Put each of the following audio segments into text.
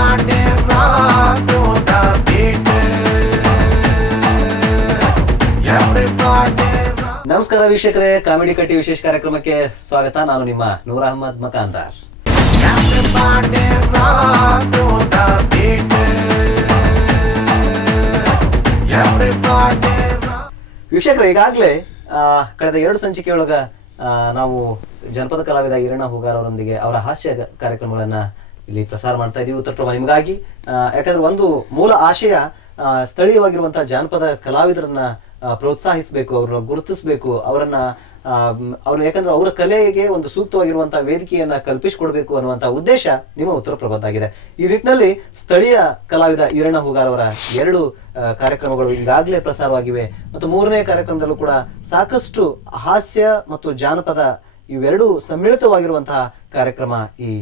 Everybody rock to the beat. Everybody rock. ನಮಸ್ಕಾರ ವೀಕ್ಷಕರೇ, comedy ಕಟ್ಟಿ ವಿಶೇಷ ಕಾರ್ಯಕ್ರಮಕ್ಕೆ ಸ್ವಾಗತ. ನಾನು ನಿಮ್ಮ ನೂರ್ Ahmed Makandar. Everybody rock to the beat. Everybody rock. ವೀಕ್ಷಕರೇ, ಈಗಾಗಲೇ ಕಳೆದ 2 ಸಂಚಿಕೆಯೊಳಗ ನಾವು ಜನಪದ ಕಲಾವಿದ ಈರಣ್ಣ ಹೂಗಾರ್ ಅವರೊಂದಿಗೆ ಅವರ ಹಾಸ್ಯ ಕಾರ್ಯಕ್ರಮಗಳನ್ನ ಇಲ್ಲಿ ಪ್ರಸಾರ ಮಾಡ್ತಾ ಇದೀವಿ ಉತ್ತರ ಪ್ರಭಾ ನಿಮಗಾಗಿ. ಯಾಕಂದ್ರೆ ಒಂದು ಮೂಲ ಆಶಯ ಸ್ಥಳೀಯವಾಗಿರುವಂತಹ ಜಾನಪದ ಕಲಾವಿದರನ್ನ ಪ್ರೋತ್ಸಾಹಿಸಬೇಕು, ಅವ್ರನ್ನ ಗುರುತಿಸಬೇಕು, ಅವ್ರನ್ನ ಯಾಕಂದ್ರೆ ಅವರ ಕಲೆಗೆ ಒಂದು ಸೂಕ್ತವಾಗಿರುವಂತಹ ವೇದಿಕೆಯನ್ನ ಕಲ್ಪಿಸಿಕೊಡ್ಬೇಕು ಅನ್ನುವಂತಹ ಉದ್ದೇಶ ನಿಮ್ಮ ಉತ್ತರ ಪ್ರಭಾದಾಗಿದೆ. ಈ ನಿಟ್ಟಿನಲ್ಲಿ ಸ್ಥಳೀಯ ಕಲಾವಿದ ಈರಣ್ಣ ಹೂಗಾರ್ ಅವರ 2 ಕಾರ್ಯಕ್ರಮಗಳು ಈಗಾಗಲೇ ಪ್ರಸಾರವಾಗಿವೆ ಮತ್ತು 3ನೇ ಕಾರ್ಯಕ್ರಮದಲ್ಲೂ ಕೂಡ ಸಾಕಷ್ಟು ಹಾಸ್ಯ ಮತ್ತು ಜಾನಪದ ಇವೆರಡೂ ಸಮ್ಮಿಳಿತವಾಗಿರುವಂತಹ ಕಾರ್ಯಕ್ರಮ ಈ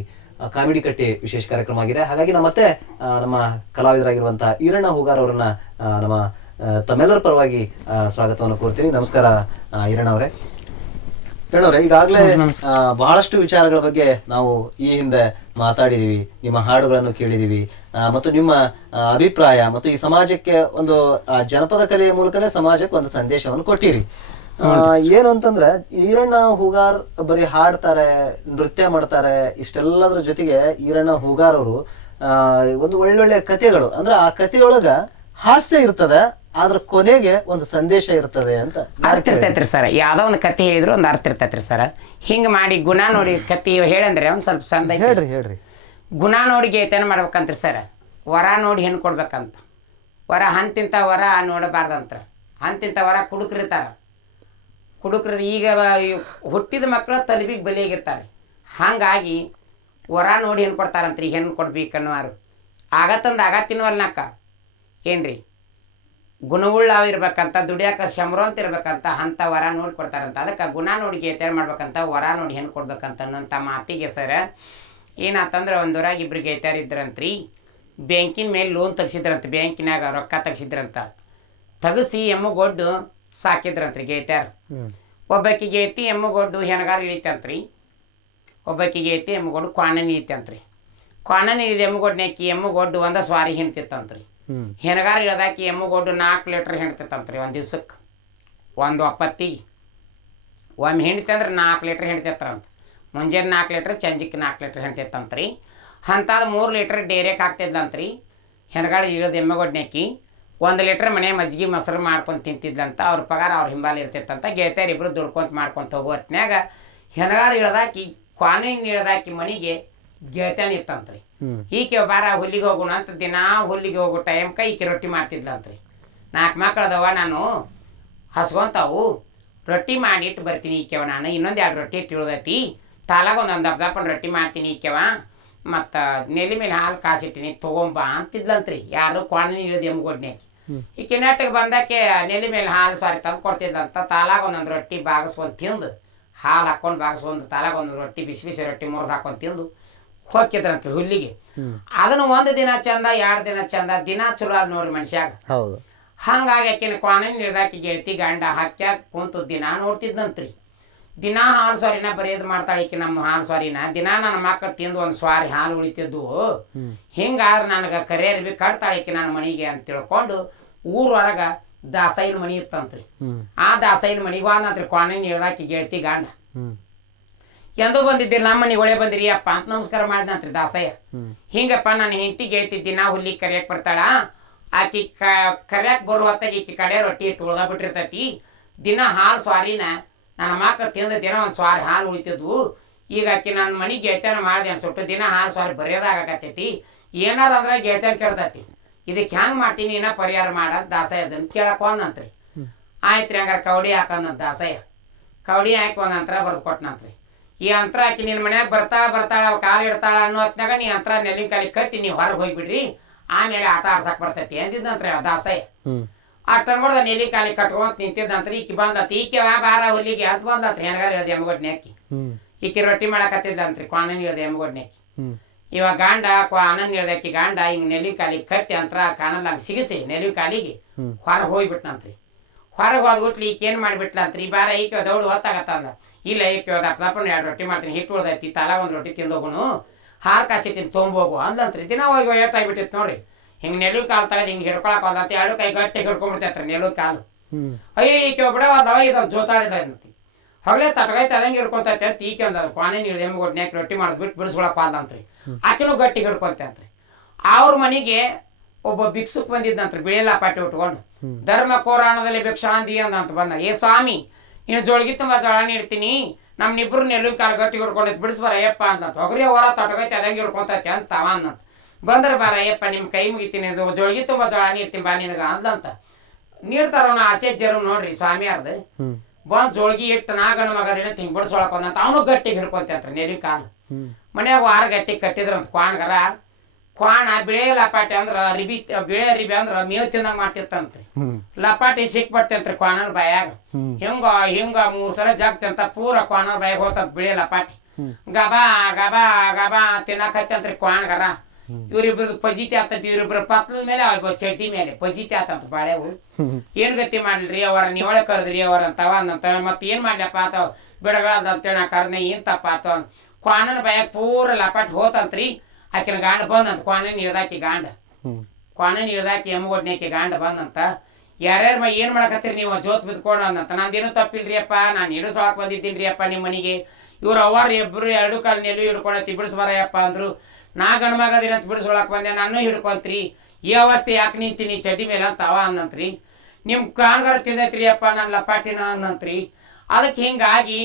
ಕಾಮಿಡಿ ಕಟ್ಟಿ ವಿಶೇಷ ಕಾರ್ಯಕ್ರಮ ಆಗಿದೆ. ಹಾಗಾಗಿ ನಮ್ಮ ಕಲಾವಿದರಾಗಿರುವಂತಹ ಈರಣ್ಣ ಹೂಗಾರ್ ಅವರನ್ನ ನಮ್ಮ ತಮ್ಮೆಲ್ಲರ ಪರವಾಗಿ ಸ್ವಾಗತವನ್ನು ಕೋರ್ತೀನಿ. ನಮಸ್ಕಾರ ಈರಣ್ಣ ಅವರೇ. ಈರಣ್ಣ ಅವರೇ, ಈಗಾಗಲೇ ಬಹಳಷ್ಟು ವಿಚಾರಗಳ ಬಗ್ಗೆ ನಾವು ಈ ಹಿಂದೆ ಮಾತಾಡಿದೀವಿ, ನಿಮ್ಮ ಹಾಡುಗಳನ್ನು ಕೇಳಿದೀವಿ ಮತ್ತು ನಿಮ್ಮ ಅಭಿಪ್ರಾಯ ಮತ್ತು ಈ ಸಮಾಜಕ್ಕೆ ಒಂದು ಜನಪದ ಕಲೆಯ ಮೂಲಕನೇ ಸಮಾಜಕ್ಕೆ ಒಂದು ಸಂದೇಶವನ್ನು ಕೊಟ್ಟಿರಿ. ಏನು ಅಂತಂದ್ರೆ, ಈರಣ್ಣ ಹೂಗಾರ್ ಬರೀ ಹಾಡ್ತಾರೆ, ನೃತ್ಯ ಮಾಡ್ತಾರೆ, ಇಷ್ಟೆಲ್ಲದ್ರ ಜೊತೆಗೆ ಈರಣ್ಣ ಹೂಗಾರ್ ಅವರು ಒಂದು ಒಳ್ಳೊಳ್ಳೆ ಕಥೆಗಳು, ಅಂದ್ರೆ ಆ ಕಥೆಯೊಳಗ ಹಾಸ್ಯ ಇರ್ತದೆ, ಆದ್ರ ಕೊನೆಗೆ ಒಂದು ಸಂದೇಶ ಇರ್ತದೆ ಅಂತ ಅರ್ಥ ಇರ್ತೈತ್ರಿ ಸರ್. ಯಾವ್ದೋ ಒಂದು ಕತೆ ಹೇಳಿದ್ರು ಒಂದು ಅರ್ಥ ಇರ್ತೈತ್ರಿ ಸರ್. ಹಿಂಗ ಮಾಡಿ ಗುಣ ನೋಡಿ ಕತೆ ಹೇಳಂದ್ರೆ ಒಂದ್ ಸ್ವಲ್ಪ ಚಂದ ಹೇಳ್ರಿ. ಗುಣ ನೋಡಿ ಗೇತನ ಮಾಡ್ಬೇಕಂತ್ರಿ ಸರ್. ವರ ನೋಡಿ ಹೆಣ್ಣು ಕೊಡ್ಬೇಕಂತ. ವರ ಹಂತಿಂತ ವರ ನೋಡಬಾರ್ದಂತ. ಹಂತಿಂತ ವರ ಕುಡುಕ್ರಿರ್ತಾರ. ಈಗ ಹುಟ್ಟಿದ ಮಕ್ಕಳು ತಲೆಬಿಗೆ ಬಲಿಯಾಗಿರ್ತಾರೆ. ಹಾಗಾಗಿ ವರ ನೋಡಿ ಹೆಣ್ಣು ಕೊಡ್ತಾರಂತ್ರಿ. ಹೆಣ್ಣು ಕೊಡ್ಬೇಕನ್ನೋರು ಆಗತ್ತಿನವಲ್ನಾಕ ಏನ್ರಿ ಗುಣವುಳ್ಳಾವ್ ಇರ್ಬೇಕಂತ, ದುಡಿಯಾಕ ಶಮ್ರು ಅಂತ ಇರ್ಬೇಕಂತ, ಅಂಥ ವರ ನೋಡಿ ಕೊಡ್ತಾರಂತ. ಅದಕ್ಕೆ ಗುಣ ನೋಡಿ ಗೇತನ ಮಾಡ್ಬೇಕಂತ, ವರ ನೋಡಿ ಹೆಣ್ಣು ಕೊಡ್ಬೇಕಂತ ಅನ್ನೋಂಥ ಮಾತಿಗೆ ಸರ್ ಏನಾತಂದ್ರೆ, ಒಂದೂರಾಗ 2 ಗೇತ್ಯಾರು ಇದ್ರಂತ್ರಿ. ಬ್ಯಾಂಕಿನ ಮೇಲೆ ಲೋನ್ ತೆಗ್ಸಿದ್ರಂತ, ಬ್ಯಾಂಕಿನಾಗ ರೊಕ್ಕ ತೆಗ್ಸಿದ್ರಂತ. ತೆಗಿಸಿ ಎಮ್ಮುಗೊಡ್ಡು ಸಾಕಿದ್ರಂತ್ರಿ ಗೇತ್ಯಾರು. ಒಬ್ಬಾಕಿ ಗೇತಿ ಎಮ್ಮುಗೊಡ್ಡು ಹೆಣಗಾರ ಇಳಿತಂತ್ರಿ. ಒಬ್ಬಾಕಿ ಗೇತಿ ಎಮ್ಮುಗೊಡ್ಡು ಕ್ವಾಣ ಇಳಿತಂತ್ರಿ. ಕ್ವಾಣ ಇಳಿದ ಎಮ್ಮುಗೊಡ್ನಾಕಿ ಎಮ್ಮುಗೊಡ್ಡು ಒಂದ ಸ್ವಾರಿ ಹೆಣ್ತಿತ್ತಂತ್ರಿ. ಹೆಣಗಾರ ಇಳ್ದಾಕಿ ಎಮ್ಮುಗೊಡ್ಡು 4 ಲೀಟ್ರ್ ಹೆಣ್ತಿತ್ತಂತ್ರಿ. ಒಂದು ದಿವ್ಸಕ್ಕೆ ಒಂದು ಒಪ್ಪತ್ತಿಗೆ ಒಮ್ಮೆ ಹೆಣ್ತಂದ್ರೆ 4 ಲೀಟ್ರ್ ಹೆಣ್ತಿತ್ತಂತ. ಮುಂಜಾನೆ 4 ಲೀಟ್ರ್, ಸಂಜೆಗೆ 4 ಲೀಟ್ರ್ ಹೆಣ್ತಿತ್ತಂತ್ರಿ. ಅಂಥದ್ದು 3 ಲೀಟ್ರ್ ಡೇರೆಗೆ ಹಾಕ್ತಿದ್ಲಂತ್ರಿ. ಹೆಣಗಾರ ಇಳಿದ ಎಮ್ಮುಗೊಡ್ನಾಕಿ 1 ಲೀಟ್ರ್ ಮನೆ ಮಜ್ಜಿಗೆ ಮೊಸರು ಮಾಡ್ಕೊಂಡು ತಿಂತಿದ್ಲಂತ. ಅವ್ರ ಪಗಾರ ಅವ್ರ ಹಿಂಬಾಲ ಇರ್ತಿತ್ತಂತ. ಗೆಳತಿಯರು ಇಬ್ಬರು ದುಡ್ಕೊಂತ ಮಾಡ್ಕೊಂತ ಹೋಗೋ ಹೊತ್ನ್ಯಾಗ ಹೆಣಗಾರ ಇಳ್ದಾಕಿ ಕ್ವಾನಿನ ಇಳ್ದಾಕಿ ಮನೆಗೆ ಗೆಳತಿಯನ್ ಇತ್ತಂತ್ರಿ. ಈಕೆ ಬಾರ ಹುಲ್ಲಿಗೆ ಹೋಗೋಣ ಅಂತ ದಿನಾ ಹುಲ್ಲಿಗೆ ಹೋಗೋ ಟೈಮ್ಕ ಈಕೆ ರೊಟ್ಟಿ ಮಾಡ್ತಿದ್ಲಂತ್ರಿ. 4 ಮಕ್ಳು ಅದಾವ, ನಾನು ಹಸ್ಕೊಂತಾವು, ರೊಟ್ಟಿ ಮಾಡಿಟ್ಟು ಬರ್ತೀನಿ ಈಕೆವ, ನಾನು ಇನ್ನೊಂದು 2 ರೊಟ್ಟಿ ತಿಳಿದೈತಿ, ತಾಲಾಗ ಒಂದೊಂದು ದಪ್ಪನ ರೊಟ್ಟಿ ಮಾಡ್ತೀನಿ ಈಕೆವ, ಮತ್ತು ನೆಲೆ ಮೇಲೆ ಹಾಲು ಕಾಸಿಟ್ಟಿನಿ ತೊಗೊಂಬ ಅಂತಿದ್ಲಂತ್ರಿ. ಯಾರು ಕ್ವಾಣಿನ ಇಳಿದ ಎಮ್ಮುಗೊಡ್ನಾಕಿ. ಈಕೆ ನೆಟ್ಟಿಗೆ ಬಂದಾಕೆ ನೆಲೆ ಮೇಲೆ ಹಾಲು ಸಾರಿ ತಂದು ಕೊಡ್ತಿದ್ಲಂತ. ತಾಲಾಗ ಒಂದೊಂದು ರೊಟ್ಟಿ ಬಾಗಿಸ್ಕೊಂಡು ತಿಂದು, ಹಾಲು ಹಾಕ್ಕೊಂಡು ಬಾಗಿಸ್ಕೊಂಡು ತಾಲಾಗ ಒಂದೊಂದು ರೊಟ್ಟಿ ಬಿಸಿ ಬಿಸಿ ರೊಟ್ಟಿ ಮುರಿದು ಹಾಕೊಂಡು ತಿಂದು ಹೋಗ್ತಿದ್ರಂತ್ರಿ ಹುಲ್ಲಿಗೆ. ಅದನ್ನು 1 ದಿನ ಚಂದ, 2 ದಿನ ಚಂದ, ದಿನ ಚಲೋ ಆದ ನೋಡ್ರಿ ಮನುಷ್ಯಾಗ. ಹಂಗಾಗಿ ಆಕಿನ ಕ್ವಾಣಿನ ಇಳ್ದಾಕಿ ಗೆಳತಿ ಗಂಡ ಹಾಕ್ಯಾಗ ಕುಂತು ದಿನ ನೋಡ್ತಿದ್ನಂತ್ರಿ. ದಿನ ಹಾಲು ಸ್ವಾರಿನ ಬರೆಯೋದು ಮಾಡ್ತಾಳೆ ಈಕೆ. ನಮ್ಮ ಹಾಲು ಸ್ವಾರಿನ ದಿನ ನನ್ನ ಮಕ್ಕಳು ತಿಂದು ಒಂದು ಸ್ವಾರಿ ಹಾಲು ಉಳಿತಿದ್ದು. ಹಿಂಗಾದ್ರೆ ನನಗೆ ಕರಿಯರ್ ಬಿ ಕಟ್ತಾಳೆ ಈಕೆ ನನ್ನ ಮನೆಗೆ ಅಂತ ತಿಳ್ಕೊಂಡು ಊರೊಳಗೆ ದಾಸೈನ ಮನೆ ಇರ್ತಂತ್ರಿ. ಆ ದಾಸೈನ ಮನೆಗೆ ಹೋದಂತ್ರಿ ಕ್ವಾಣಿನ ಇಳ್ದಾಕಿ ಗೆಳತಿ ಗಂಡ. ಎಂದೂ ಬಂದಿದ್ದೀರಿ ನಮ್ಮ ಮನೆಗೆ ಒಳ್ಳೆ ಬಂದಿರಿ ಅಪ್ಪ ಅಂತ ನಮಸ್ಕಾರ ಮಾಡಿದಂತ್ರಿ ದಾಸಯ್ಯ. ಹಿಂಗಪ್ಪ ನನ್ನ ಹೆಂಡತಿ ಗೆಳತಿ ದಿನ ಹುಲ್ಲಿಗೆ ಕರಿಯಕ್ಕೆ ಬರ್ತಾಳ. ಆಕಿ ಕರಿಯಕ್ಕೆ ಬರೋ ಹೊತ್ತಾಗ ಈಕಿ ಕಡೆ ರೊಟ್ಟಿ ಇಟ್ಟು ಉಳ್ದ ಬಿಟ್ಟಿರ್ತೈತಿ. ದಿನ ಹಾಲು ಸ್ವಾರಿನ ನನ್ನ ಮಕ್ಕಳು ತಿಂದ ದಿನ ಒಂದು ಸ್ವಾರಿ ಹಾಲು ಉಳಿತಿದ್ವು. ಈಗ ಆಕಿ ನನ್ನ ಮನೆಗೆ ಗೆಳತಿಯನ್ನ ಮಾಡಿದೆ ಅನ್ಸುಟ್ಟು ದಿನ ಹಾಲು ಸ್ವಾರಿ ಬರೆಯೋದಾಗತ್ತೈತಿ. ಏನಾರ ಅಂದ್ರೆ ಗೆಳತಿಯನ್ನ ಕೇಳ್ದೈತಿ. ಇದಕ್ಕೆ ಹೆಂಗೆ ಮಾಡ್ತೀನಿ ಏನೋ ಪರಿಹಾರ ಮಾಡಂತ ದಾಸಯ್ಯ ಅದನ್ನು ಕೇಳಕ್ಕೆ ಹೋದಂತ್ರಿ. ಆಯ್ತು ರೀ, ಹಂಗಾರೆ ಕವಡಿ ಹಾಕಂದ ದಾಸಯ್ಯ. ಕವಡಿ ಹಾಕಿ ಒಂದು ಅಂತರ ಬರೆದು ಕೊಟ್ಟನಂತ್ರಿ. ಈ ಅಂತರ ಹಾಕಿ ನಿನ್ನ ಮನ್ಯಾಗ ಬರ್ತಾಳ ಕಾಲು ಇಡ್ತಾಳ ಅನ್ನೋ ಹೊತ್ನಾಗ ನೀ ಅಂತರ ನೆಲ್ಲಿನ ಕಾಲಿಗೆ ಕಟ್ಟಿ ನೀವು ಹೊರಗೆ ಹೋಗ್ಬಿಡ್ರಿ, ಆಮೇಲೆ ಆಟ ಆಡ್ಸಕ್ ಬರ್ತೈತಿ ಅಂದಿದ್ದಂತ್ರಿ ದಾಸಯ್ಯ. ಅಷ್ಟು ಅನ್ಬಾರ್ದ ನೆಲ್ಲಿ ಕಾಲಿಗೆ ಕಟ್ಕೊಂತ ನಿಂತಿದ್ದಂತ್ರಿ. ಈಕಿ ಬಂದತ್ರಿ. ಈಕೆ ಬಾರ ಹುಲ್ಲಿಗೆ ಅಂತ ಬಂದತ್ರಿ. ಹೆಣಗಾರ ಇಳ್ದ ಎಮ್ಮುಗೊಡ್ನಾಕಿ. ಈಕಿ ರೊಟ್ಟಿ ಮಾಡಕತ್ತಿದ್ಲಂತ್ರಿ ಕ್ವಾಣನ್ ಇಳ್ದ ಎಮ್ಮುಗೊಡ್ನಾಕಿ. ಇವಾಗ ಗಂಡ ಕ್ವಾಣನ್ ಇಳ್ದಾಕಿ ಗಂಡ ಹಿಂಗೆ ನೆಲ್ಲಿನ ಕಾಲಿಗೆ ಕಟ್ಟಿ ಅಂತರ ಕಾಣಲ್ಲ ಸಿಗಿಸಿ ನೆಲ್ಲಿನ ಕಾಲಿಗೆ ಹೊರಗೆ ಹೋಗ್ಬಿಟ್ನಂತ್ರಿ. ಹೊರಗೆ ಹೋದ್ಬಿಟ್ಲಿ ಈಕೆ ಏನು ಮಾಡಿಬಿಟ್ಲಂತ್ರಿ. ಬಾರ ಈಕೆ ದೌಡು ಹೊತ್ತಾಗತ್ತಂದ. ಇಲ್ಲ ಈಕೆ ದಪ್ಪನ 2 ರೊಟ್ಟಿ ಮಾಡ್ತೀನಿ, ಹಿಟ್ಟು ಉಳ್ದೈತಿ, ತಲಾ 1 ರೊಟ್ಟಿ ತಿಂದೋಗುನು ಹಾರ ಕಾಸಿಟ್ಟಿನ ತೊಗೊಂಬೋಗು ಅಂದ್ಲಂತ್ರಿ. ದಿನ ಹೋಗಿ ಏಟಾಗ್ಬಿಟ್ಟಿತ್ತು ನೋಡ್ರಿ. ಹಿಂಗೆ ನೆಲುವ ಕಾಲು ತೆಗೆದು ಹಿಂಗೆ ಹಿಡ್ಕೊಳಕ್ ಹೋದಂತ 2 ಕೈ ಗಟ್ಟಿ ಹಿಡ್ಕೊಂಡ್ಬಿಡ್ತೈತ್ರಿ ನೆಲುವ ಕಾಲು. ಅಯ್ಯೋ ಈಕೆ ಬಿಡವಾದವ ಇದೊಂದು ಜೋತಾಡಿದಂತಿ ಹೊಗಲೇ ತಟಗೈತೆ ಅದಂಗೆ ಹಿಡ್ಕೊಂತೈತೆ ಅಂತ ಈಕೆ ಅಂದ ಕ್ವಾನೆ ನೀಳು ಎಮ್ಮೆ ಗೊಡ್ನ್ಯಾಕ ರೊಟ್ಟಿ ಮಾಡಿದ್ಬಿಟ್ಟು ಬಿಡಿಸ್ಕೊಳಕ್ ಹೋದಂತ್ರಿ. ಆಕೆನೂ ಗಟ್ಟಿ ಹಿಡ್ಕೊಂತಂತ್ರಿ. ಅವ್ರ ಮನೆಗೆ ಒಬ್ಬ ಭಿಕ್ಷುಕ್ ಬಂದಿದ್ದಂತ್ರಿ ಬಿಳಿ ಲಾಪಾಟಿ ಉಟ್ಕೊಂಡು. ಧರ್ಮ ಕೋರಾಣದಲ್ಲಿ ಭಿಕ್ಷಾಂದಿ ಅಂತ ಬಂದ. ಏ ಸ್ವಾಮಿ ನೀನು ಜೋಳಿಗೆ ತುಂಬ ಜೋಳ ನೀಡ್ತೀನಿ, ನಮ್ನಿಬ್ರು ನೆಲುವಿನ ಕಾಲು ಗಟ್ಟಿ ಹಿಡ್ಕೊಂಡೈತಿ ಬಿಡಿಸ್ಬಾರ ಅಯ್ಯಪ್ಪ ಅಂತಂತ. ಹೊಗರಿ ಹೊರ ತಟಗೈತೆ ಅದಂಗೆ ಹಿಡ್ಕೊಂತೈತೆ ಅಂತ ಅವ ಅನ್ನಂತ. ಬಂದ್ರೆ ಬಾರ ಅಯ್ಯಪ್ಪ ನಿಮ್ಮ ಕೈ ಮುಗಿತೀನಿ, ಜೋಳಿಗೆ ತುಂಬ ಜೋಳ ನೀಡ್ತೀನಿ ಬಾ ನಿನಗ ಅಂದಂತ. ನೀಡ್ತಾರವನ ಆಸೆ ಜರು ನೋಡ್ರಿ ಸ್ವಾಮಿಯಾರ್ದು. ಬಂದ್ ಜೋಳಿಗೆ ಇಟ್ಟು ನಾಗನ ಮಗದೇನ ಹಿಂಗ್ ಬಿಡಿಸೊಳಕ್ ಬಂದಂತ. ಅವನು ಗಟ್ಟಿಗೆ ಹಿಡ್ಕೊಂತಂತ್ರಿ ನೆಲುವಿನ ಕಾಲು. ಮನ್ಯಾಗ 6 ಗಟ್ಟಿ ಕಟ್ಟಿದ್ರಂತ ಕ್ವಾಣ್ಗರ. ಕ್ವಾಣ ಬಿಳೆ ಲಪಾಟಿ ಅಂದ್ರ ಅರಿಬಿ ಬಿಳೆ ಅರಿಬಿ ಅಂದ್ರ ಮೇವ್ ತಿನ್ನಂಗ ಮಾಡ್ತಿರ್ತಂತ್ರಿ. ಲಪಾಟಿ ಸಿಕ್ಬಿಡ್ತಂತ್ರಿ ಕ್ವಾಣನ ಬಾಯಾಗ. ಹಿಂಗ 3 ಸಲ ಜಾಗ್ತಂತ ಪೂರ ಕ್ವಾಣನ ಬಾಯಾಗ ಹೋತಂತ ಬಿಳೆ ಲಪಾಟಿ. ಗಬಾ ಗಬಾ ಗಬಾ ತಿನ್ನಕತ್ತಂತ್ರಿ ಕ್ವಾಣ್ಗರ. ಇವ್ರಿಬ್ರದ್ದು ಪಜಿತಿ ಆತಂತ. ಇವ್ರಿಬ್ರ ಪತ್ಲದ ಮೇಲೆ ಚಡ್ಡಿ ಮೇಲೆ ಪಜಿತಿ ಆತಂತ ಬಾಳೆವು. ಏನ್ ಗತಿ ಮಾಡ್ಲ್ರಿ ಅವರ ನೀವಳೆ ಕರೆದ್ರಿ ಅವರ ಅಂತವ ಅಂದಂತ. ಮತ್ ಏನ್ ಮಾಡ್ಲಪ್ಪ ಆತವ ಬಿಡಗಾದ ಅಂತೇಳಿ ನಾ ಕರ್ನೆ ಏನ್ ತಪ್ಪ ಆತವ. ಕ್ವಾಣನ ಬಾಯಾಗ ಪೂರ ಲಪಾಟಿ ಹೋತಂತ್ರಿ. ಆಕಿನ ಗಾಂಡ ಬಂದಂತ. ಕ್ವಾಣನ ಇಳ್ದಾಕಿ ಗಾಂಡ ಕ್ವಾಣನ ಇಳ್ದಾಕಿ ಎಮ್ಮಗೊಡ್ನೇಕಿ ಗಾಂಡ ಬಂದಂತ. ಯಾರ್ಯಾರ ಏನ್ ಮಾಡಕತ್ತೀರಿ ನೀವು ಜೋತ್ ಬಿದ್ಕೊಂಡು ಅಂದಂತ. ನಂದೇನು ತಪ್ಪಿಲ್ರಿ ಅಪ್ಪ, ನಾನು ಇಳಿಸೊಳಕ್ ಬಂದಿದ್ದೀನಿ ರೀ ಅಪ್ಪ ನಿಮ್ಮ ಮನೆಗೆ. ಇವ್ರು ಅವ್ರು ಇಬ್ರು 2 ಕಾಲು ನೆಲು ಹಿಡ್ಕೊಳತಿ ಬಿಡಿಸ್ಬಾರಯ್ಯಪ್ಪ ಅಂದ್ರು. ನಾ ಗಂಡ ಮಗದಿನಂತ ಬಿಡಿಸೊಳಕ್ ಬಂದೆ, ನಾನು ಹಿಡ್ಕೊಂತ್ರಿ. ಈ ಅವಸ್ಥೆ ಯಾಕೆ ನಿಂತೀನಿ ಚಡ್ಡಿ ಮೇಲೆ ಅಂತ ಅವ ಅಂದಂತ್ರಿ. ನಿಮ್ ಕಾನ್ಗಾರ ತಿಂದೈತ್ರಿ ಅಪ್ಪ ನನ್ನ ಲಪಾಟಿನ ಅಂದಂತ್ರಿ. ಅದಕ್ಕೆ ಹಿಂಗಾಗಿ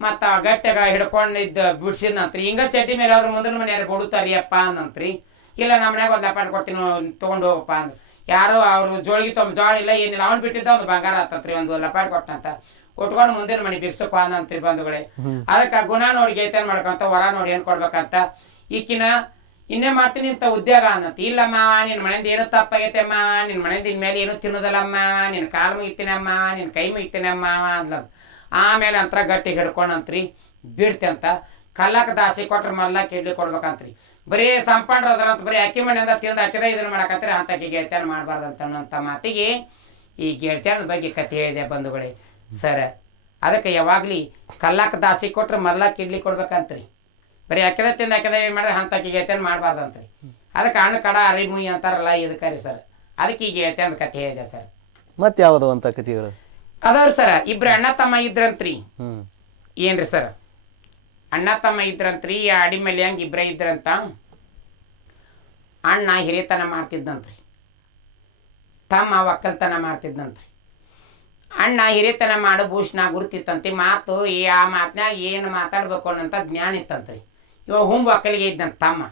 ಮತ್ತ ಗಟ್ಟೆಗ ಹಿಡ್ಕೊಂಡಿದ್ದ ಬಿಡ್ಸಿದ್ನಂತ್ರಿ. ಹಿಂಗ ಚಡ್ಡಿ ಮೇಲೆ ಅವ್ರ ಮುಂದಿನ ಮನೆಯಾರು ಕೊಡುತ್ತಾರಿ ಅಪ್ಪ ಅಂದಂತ್ರಿ. ಇಲ್ಲ ನಮ್ಮ ಮನ್ಯಾಗ ಒಂದು ಲಪಾಟಿ ಕೊಡ್ತೀನಿ ತೊಗೊಂಡು ಹೋಗಪ್ಪ ಅಂದ್ರು. ಯಾರು ಅವ್ರು ಜೋಳಿಗೆ ತೊಂಬ ಜೋಳ ಇಲ್ಲ ಏನಿಲ್ಲ. ಅವ್ನು ಬಿಟ್ಟಿದ್ದ ಒಂದು ಬಂಗಾರ ಆತಂತ್ರಿ, ಒಂದು ಲಪಾಟಿ ಕೊಟ್ಟಂತ. ಉಟ್ಕೊಂಡು ಮುಂದಿನ ಮನೆ ಬಿಕ್ಸಕ್ ಅಂದಂತ್ರಿ ಬಂಧುಗಳೇ. ಅದಕ್ಕೆ ಗುಣ ನೋಡಿ ಗೈತೇನ್ ಮಾಡ್ಕೊಂತ ವರ ನೋಡಿ ಏನ್ ಕೊಡ್ಬೇಕಂತ ಈಕಿನ ಇನ್ನೇ ಮಾಡ್ತೀನಿ ಇಂತ ಉದ್ಯೋಗ ಅನ್ನಂತ. ಇಲ್ಲಮ್ಮ ನಿನ್ ಮನೆಯಿಂದ ಏನು ತಪ್ಪಾಗೈತೆಮ್ಮ, ನಿನ್ ಮನೆಯಿಂದ ಇನ್ಮೇಲೆ ಏನು ತಿನ್ನೋದಲ್ಲಮ್ಮ, ನಿನ್ ಕಾಲು ಮುಗಿತೀನಮ್ಮ, ನಿನ್ ಕೈ ಮುಗಿತೀನಮ್ಮ ಅಂದ್ಲ. ಆಮೇಲೆ ಅಂತರ ಗಟ್ಟಿ ಹಿಡ್ಕೊಂಡಂತ್ರಿ ಬಿಡ್ತಂತ. ಕಲ್ಲಕ್ಕೆ ದಾಸಿ ಕೊಟ್ರೆ ಮಲ್ಲಕ್ಕೆ ಇಡ್ಲಿ ಕೊಡ್ಬೇಕಂತ್ರಿ. ಬರೀ ಸಂಪಂಡ್ರ ಅದ್ರಂತ ಬರೀ ಅಕ್ಕಿ ಮನೆಯಿಂದ ತಿಂದು ಹಾಕಿದ ಇದನ್ನ ಮಾಡಕತ್ರಿ. ಅಂತಕ್ಕೆ ಗೆಳತ್ಯಾನ ಮಾಡಬಾರ್ದಂತ ಅನ್ನೋಂಥ ಮಾತಿಗೆ ಈ ಗೆಳತ್ಯಾನದ ಬಗ್ಗೆ ಕತೆ ಹೇಳಿದೆ ಬಂಧುಗಳೇ ಸರ್. ಅದಕ್ಕೆ ಯಾವಾಗ್ಲಿ ಕಲ್ಲಕ್ಕೆ ದಾಸಿ ಕೊಟ್ರೆ ಮಲ್ಲಕ್ಕೆ ಇಡ್ಲಿ ಕೊಡ್ಬೇಕಂತ್ರಿ. ಬರೀ ಅಕ್ಕಿದ ತಿಂದು ಹಾಕಿದ ಏನು ಮಾಡಿದ್ರೆ ಅಂತಕ್ಕೆ ಗೆಳತ್ಯಾನ ಮಾಡಬಾರ್ದಂತ್ರಿ. ಅದಕ್ಕೆ ಹಣ್ಣು ಕಡ ಅರಿ ಮುಯಿ ಅಂತಾರಲ್ಲ ಇದಕ್ಕೆ ರೀ ಸರ್. ಅದಕ್ಕೆ ಈಗ ಗೆಳತ್ಯಾನದ ಕತೆ ಹೇಳಿದೆ ಸರ್. ಮತ್ತೆ ಯಾವುದು ಅಂತ ಕಥೆಗಳು ಅದಾವ್ರಿ ಸರ್. ಇಬ್ರು ಅಣ್ಣ ತಮ್ಮ ಇದ್ರಂತ್ರಿ. ಏನ್ರಿ ಸರ್, ಅಣ್ಣ ತಮ್ಮ ಇದ್ರಂತ್ರಿ. ಅಡಿ ಮೇಲೆ ಹಂಗೆ ಇಬ್ಬರೇ ಇದ್ರಂತ. ಅಣ್ಣ ಹಿರಿತನ ಮಾಡ್ತಿದ್ದಂತ್ರಿ, ತಮ್ಮ ಒಕ್ಕಲ್ತನ ಮಾಡ್ತಿದ್ದಂತ್ರಿ. ಅಣ್ಣ ಹಿರಿತನ ಮಾಡೋ ಭೂಷಣ ಗುರುತಿತ್ತಂತೆ. ಮಾತು ಆ ಮಾತನಾಗ ಏನು ಮಾತಾಡ್ಬೇಕು ಅನ್ನೋಂಥ ಜ್ಞಾನ ಇತ್ತಂತ್ರಿ. ಇವಾಗ ಹುಂಬ ಒಕ್ಕಲಿಗೆ ಇದ್ದಂತ ತಮ್ಮ.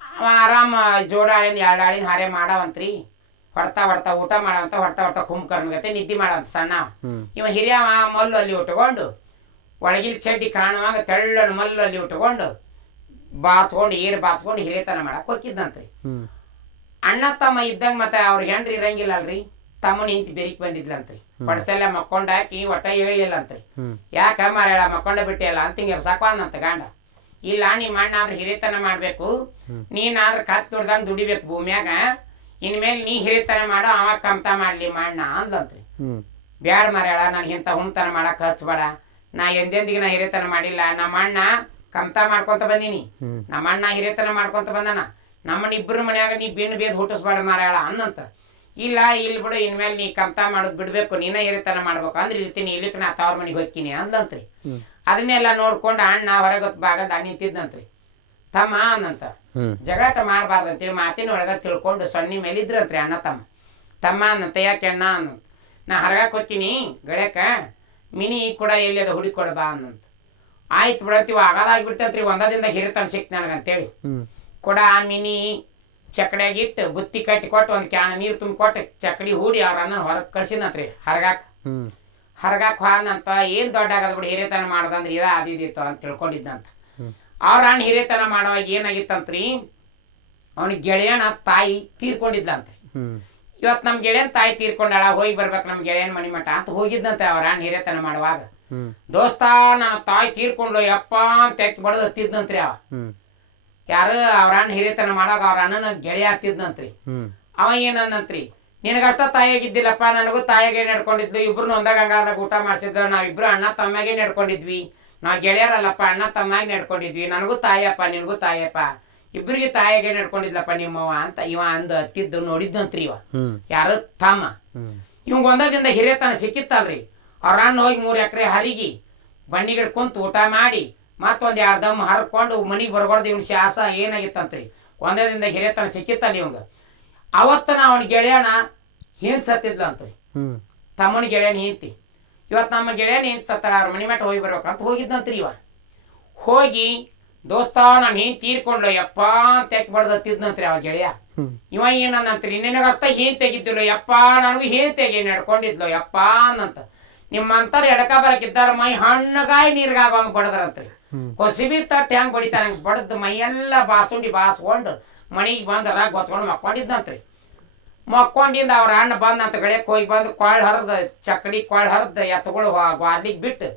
ಅವ ಆರಾಮ ಜೋಡಾಳಿನ 2 ಆಳಿನ ಹಾರೆ ಮಾಡವಂತ್ರಿ. ಹೊಡ್ತಾ ಹೊಡ್ತಾ ಊಟ ಮಾಡವಂತ, ಹೊಡ್ತಾ ಹೊಡ್ತಾ ಕುಂಭಕರ್ಣಗತೆ ನಿದ್ದೆ ಮಾಡವಂತ ಸಣ್ಣ. ಇವ ಹಿರಿಯ ಮಲ್ಲು ಅಲ್ಲಿ ಉಟ್ಕೊಂಡು ಒಳಗಿಲ್ ಚಡ್ಡಿ ಕಾಣುವಾಗ ತೆಳ್ಳನ ಮಲ್ಲು ಅಲ್ಲಿ ಉಟ್ಕೊಂಡು ಬಾತ್ಕೊಂಡು ಬಾತ್ಕೊಂಡು ಹಿರಿಯತನ ಮಾಡಕ್ ಹೋಗಿದ್ದಂತ್ರಿ. ಅಣ್ಣ ತಮ್ಮ ಇದ್ದಂಗ ಮತ್ತೆ ಅವ್ರ ಹೆಂಡ್ರಿ ಇರಂಗಿಲ್ಲ ಅಲ್ರಿ. ತಮ್ಮನ ನಿಂತು ಬೆರಿಕ್ ಬಂದಿದ್ಲಂತ್ರಿ. ಪಡ್ಸೆಲ್ಲ ಮಕ್ಕೊಂಡ ಹಾಕಿ ಒಟ್ಟ ಹೇಳಿಲ್ಲಂತ್ರಿ. ಯಾಕ ಮಾರೇಳ ಮಕ್ಕೊಂಡ ಬಿಟ್ಟಿಯಲ್ಲ ಅಂತ ಹಿಂಗೆ ಸಾಕವಾನಂತ ಗಂಡ. ಇಲ್ಲ ನಿಮ್ಮ ಅಣ್ಣ ಆದ್ರೆ ಹಿರಿಯತನ ಮಾಡ್ಬೇಕು, ನೀನಾದ್ರೆ ಕತ್ ದುಡ್ದಂಗ ದುಡಿಬೇಕು ಭೂಮ್ಯಾಗ, ಇನ್ಮೇಲೆ ನೀ ಹಿರಿತನ ಮಾಡೋ ಅವ ಕಮ್ತ ಮಾಡ್ಲಿ ಮಣ್ಣ ಅಂದ್ಲಂತ್ರಿ. ಬ್ಯಾಡ ಮಾರೇಳ ನನ್ಗೆ ಇಂಥ ಹುಮ್ತನ ಮಾಡಕ್ ಹಚ್ಬೇಡ, ನಾ ಎಂದೆಂದಿಗೆ ನಾ ಹಿರಿತನ ಮಾಡಿಲ್ಲ. ನಮ್ಮ ಅಣ್ಣ ಕಮ್ತ ಮಾಡ್ಕೊಂತ ಬಂದೀನಿ, ನಮ್ಮ ಅಣ್ಣ ಹಿರಿತನ ಮಾಡ್ಕೊಂತ ಬಂದಾನ, ನಮ್ಮನ್ನ ಇಬ್ಬರು ಮನ್ಯಾಗ ನೀ ಬೆನ್ನು ಬೇದ್ ಹುಟ್ಟಿಸ್ಬೇಡ ಮಾರೇಳ ಅನ್ನಂತ. ಇಲ್ಲ ಇಲ್ಲಿ ಬಿಡು, ಇನ್ಮೇಲೆ ನೀ ಕಮ್ತ ಮಾಡೋದು ಬಿಡ್ಬೇಕು, ನೀನ ಹಿರಿತನ ಮಾಡ್ಬೇಕು ಅಂದ್ರೆ ಇರ್ತೀನಿ, ಇಲ್ಲಿಕ್ ನಾ ತವ್ರ ಮನೆಗೆ ಹೋಗ್ತೀನಿ ಅಂದ್ಲಂತ್ರಿ. ಅದನ್ನೆಲ್ಲ ನೋಡ್ಕೊಂಡು ಅಣ್ಣ ಹೊರಗೊತ್ ಭಾಗದ ನಿಂತಿದ್ದಂತ್ರಿ. ತಮ್ಮ ಅನ್ನಂತ ಜಗಳಾಟ ಮಾಡಬಾರ್ದಂತೇಳಿ ಮಾತಿನ ಒಳಗ ತಿಳ್ಕೊಂಡು ಸೊನ್ನಿ ಮೇಲೆ ಇದ್ರಂತ್ರಿ ಅಣ್ಣ ತಮ್ಮ. ತಮ್ಮ ಅನ್ನಂತ ಯಾಕೆ ಅಣ್ಣ ಅನ್ನಂತ. ನಾ ಹೊರಗಾಕ್ ಹೋಗ್ತೀನಿ ಗಳಕ, ಮಿನಿ ಕೂಡ ಎಲ್ಲಿ ಅದ ಹುಡಿ ಕೊಡ ಬಾ ಅನ್ನಂತ. ಆಯ್ತು ಬಿಡಂತೀವಿ ಆಗಾದಾಗ್ಬಿಡ್ತಂತ್ರಿ. ಒಂದದಿಂದ ಹಿರಿತನ ಸಿಕ್ತ ನನಗಂತೇಳಿ ಕೂಡ ಆ ಮಿನಿ ಚಕಡ್ಯಾಗಿಟ್ಟು ಬುತ್ತಿ ಕಟ್ಟಿ ಕೊಟ್ಟು ಒಂದು ಕ್ಯಾನ ನೀರು ತುಂಬ ಕೊಟ್ಟು ಚಕಡಿ ಹೂಡಿ ಅವ್ರ ಅನ್ನ ಹೊರಗೆ ಕಳ್ಸಿನಂತ್ರಿ ಹರಗಾಕ್ ಹಾನಂತ. ಏನ್ ದೊಡ್ಡ ಆಗದ ಬಿಡಿ ಹಿರಿತನ ಮಾಡ್ದಂದ್ರೆ ಇದ ಅದಿತ್ತು ಅಂತ ತಿಳ್ಕೊಂಡಿದ್ದಂತ. ಅವ್ರ ಅಣ್ಣ ಹಿರಿತನ ಮಾಡುವಾಗ ಏನಾಗಿತ್ತಂತ್ರಿ, ಅವನಿಗೆ ಗೆಳೆಯನ ತಾಯಿ ತೀರ್ಕೊಂಡಿದ್ಲಂತ್ರಿ. ಇವತ್ತು ನಮ್ ಗೆಳೆಯನ್ ತಾಯಿ ತೀರ್ಕೊಂಡಾಳ, ಹೋಗಿ ಬರ್ಬೇಕು ನಮ್ ಗೆಳೆಯನ್ ಮನಿ ಮಠ ಅಂತ ಹೋಗಿದ್ದಂತೆ ಅವ್ರ ಅಣ್ಣ ಹಿರಿತನ ಮಾಡುವಾಗ. ದೋಸ್ತ ನನ್ನ ತಾಯಿ ತೀರ್ಕೊಂಡು ಯಪ್ಪ ಅಂತ ತೆಕ್ಕಿ ಬಡದು ಹತ್ತಿದ್ನಂತ್ರಿ. ಅವ ಯಾರು ಅವ್ರ ಅಣ್ಣ ಹಿರಿತನ ಮಾಡಾಗ ಅವ್ರ ಅಣ್ಣನ ಗೆಳೆಯ ಆಗ್ತಿದ್ನಂತ್ರಿ. ಅವ ಏನಂದ್ರಿ, ನಿನಗಷ್ಟ ತಾಯಿಯಾಗಿದ್ದಿಲ್ಲಪ್ಪ, ನನಗೂ ತಾಯಿಗೆ ನಡ್ಕೊಂಡಿದ್ಲು, ಇಬ್ರು ಒಂದಾಗ ಹಂಗಾದಾಗ ಊಟ ಮಾಡ್ಸಿದ್ರು, ನಾವಿಬ್ರು ಅಣ್ಣ ತಮ್ಮಾಗೆ ನಡ್ಕೊಂಡಿದ್ವಿ, ನಾವು ಗೆಳೆಯರಲ್ಲಪ್ಪ ಅಣ್ಣ ತಮ್ಮಾಗಿ ನಡ್ಕೊಂಡಿದ್ವಿ, ನನಗೂ ತಾಯಪ್ಪ ನಿನಗೂ ತಾಯಪ್ಪ, ಇಬ್ಬರಿಗೆ ತಾಯಿಗೆ ನಡ್ಕೊಂಡಿದ್ಲಪ್ಪ ನಿಮ್ಮವ್ವ ಅಂತ ಇವ ಅಂದು ಹತ್ತಿದ್ದು ನೋಡಿದ್ದಂತ್ರಿ ಇವ ಯಾರು ತಮ್ಮ. ಇವಂಗ ಒಂದದಿಂದ ಹಿರಿಯತನ ಸಿಕ್ಕಿತ್ತಲ್ರಿ. ಅವ್ರ ಅಣ್ಣ ಹೋಗಿ 3 ಎಕರೆ ಹರಿಗಿ ಬಣ್ಣಿಗಿಡ್ ಕುಂತು ಊಟ ಮಾಡಿ ಮತ್ತೊಂದು 2 ದಮ್ ಹರ್ಕೊಂಡು ಮನಿಗೆ ಬರ್ಗೊಡ್ದು ಇವ್ನ ಶಾಸ ಏನಾಗಿತ್ತಂತ್ರಿ. ಒಂದದಿಂದ ಹಿರಿಯತನ ಸಿಕ್ಕಿತ್ತಲ್ಲ ಇವಂಗ. ಅವತ್ತನ ಅವನ ಗೆಳೆಯನ ಹಿಂದ್ ಸತ್ತಿದ್ಲಂತ್ರಿ, ತಮ್ಮನ ಗೆಳೆಯನ ಹಿಂತಿ. ಇವತ್ತು ನಮ್ಮ ಗೆಳೆಯನ ಹಿಂದ್ ಸತ್ತಾರ, ಅವ್ರ ಮನಿ ಮಟ್ಟ ಹೋಗಿ ಬರ್ಬೇಕಂತ ಹೋಗಿದ್ದಂತ್ರಿ ಇವ. ಹೋಗಿ ದೋಸ್ತ ನಾನು ಹಿಂಗ್ ತೀರ್ಕೊಂಡ್ಲು ಯಪ್ಪ ತೆಕ್ ಬಡ್ದತ್ತಿದ್ನಂತ್ರಿ ಅವ ಗೆಳೆಯ. ಇವ ಏನಂತ್ರಿ, ನಿನಗಷ್ಟ ಹಿಂಗ್ ತೆಗಿದ್ದಿಲ್ಲ ಯಪ್ಪ, ನನಗೂ ಹಿಂಗ್ ತೆಗಿ ನಡ್ಕೊಂಡಿದ್ಲು ಯಪ್ಪ ಅನ್ನಂತ. ನಿಮ್ಮಂತರ ಎಡಕ ಬರಕಿದ್ದಾರ ಮೈ ಹಣ್ಣಗಾಯಿ ನೀರ್ಗಾಗಂಗ್ ಬಡದ್ರಂತ್ರಿ. ಕೊಸಿಬಿ ತಟ್ಟು ಹೆಂಗ್ ಬಡಿತಾರ ಹಂಗ್ ಬಡದ್ ಮೈಯೆಲ್ಲ ಬಾಸುಂಡಿ ಬಾಸ್ಕೊಂಡು ಮನಿಗೆ ಬಂದರ ಗೊತ್ಕೊಂಡು ಮಕ್ಕೊಂಡಿದ್ನಂತ್ರಿ. ಮಕ್ಕೊಂಡಿಂದ ಅವ್ರ ಅಣ್ಣ ಬಂದಂತ ಗಳಕ್ ಹೋಗಿ ಬಂದು ಕೊಳ್ ಹರಿದ ಚಕಡಿ ಕೊಳ್ ಹರಿದ ಎತ್ತುಗಳು ಅಲ್ಲಿಗೆ ಬಿಟ್ಟು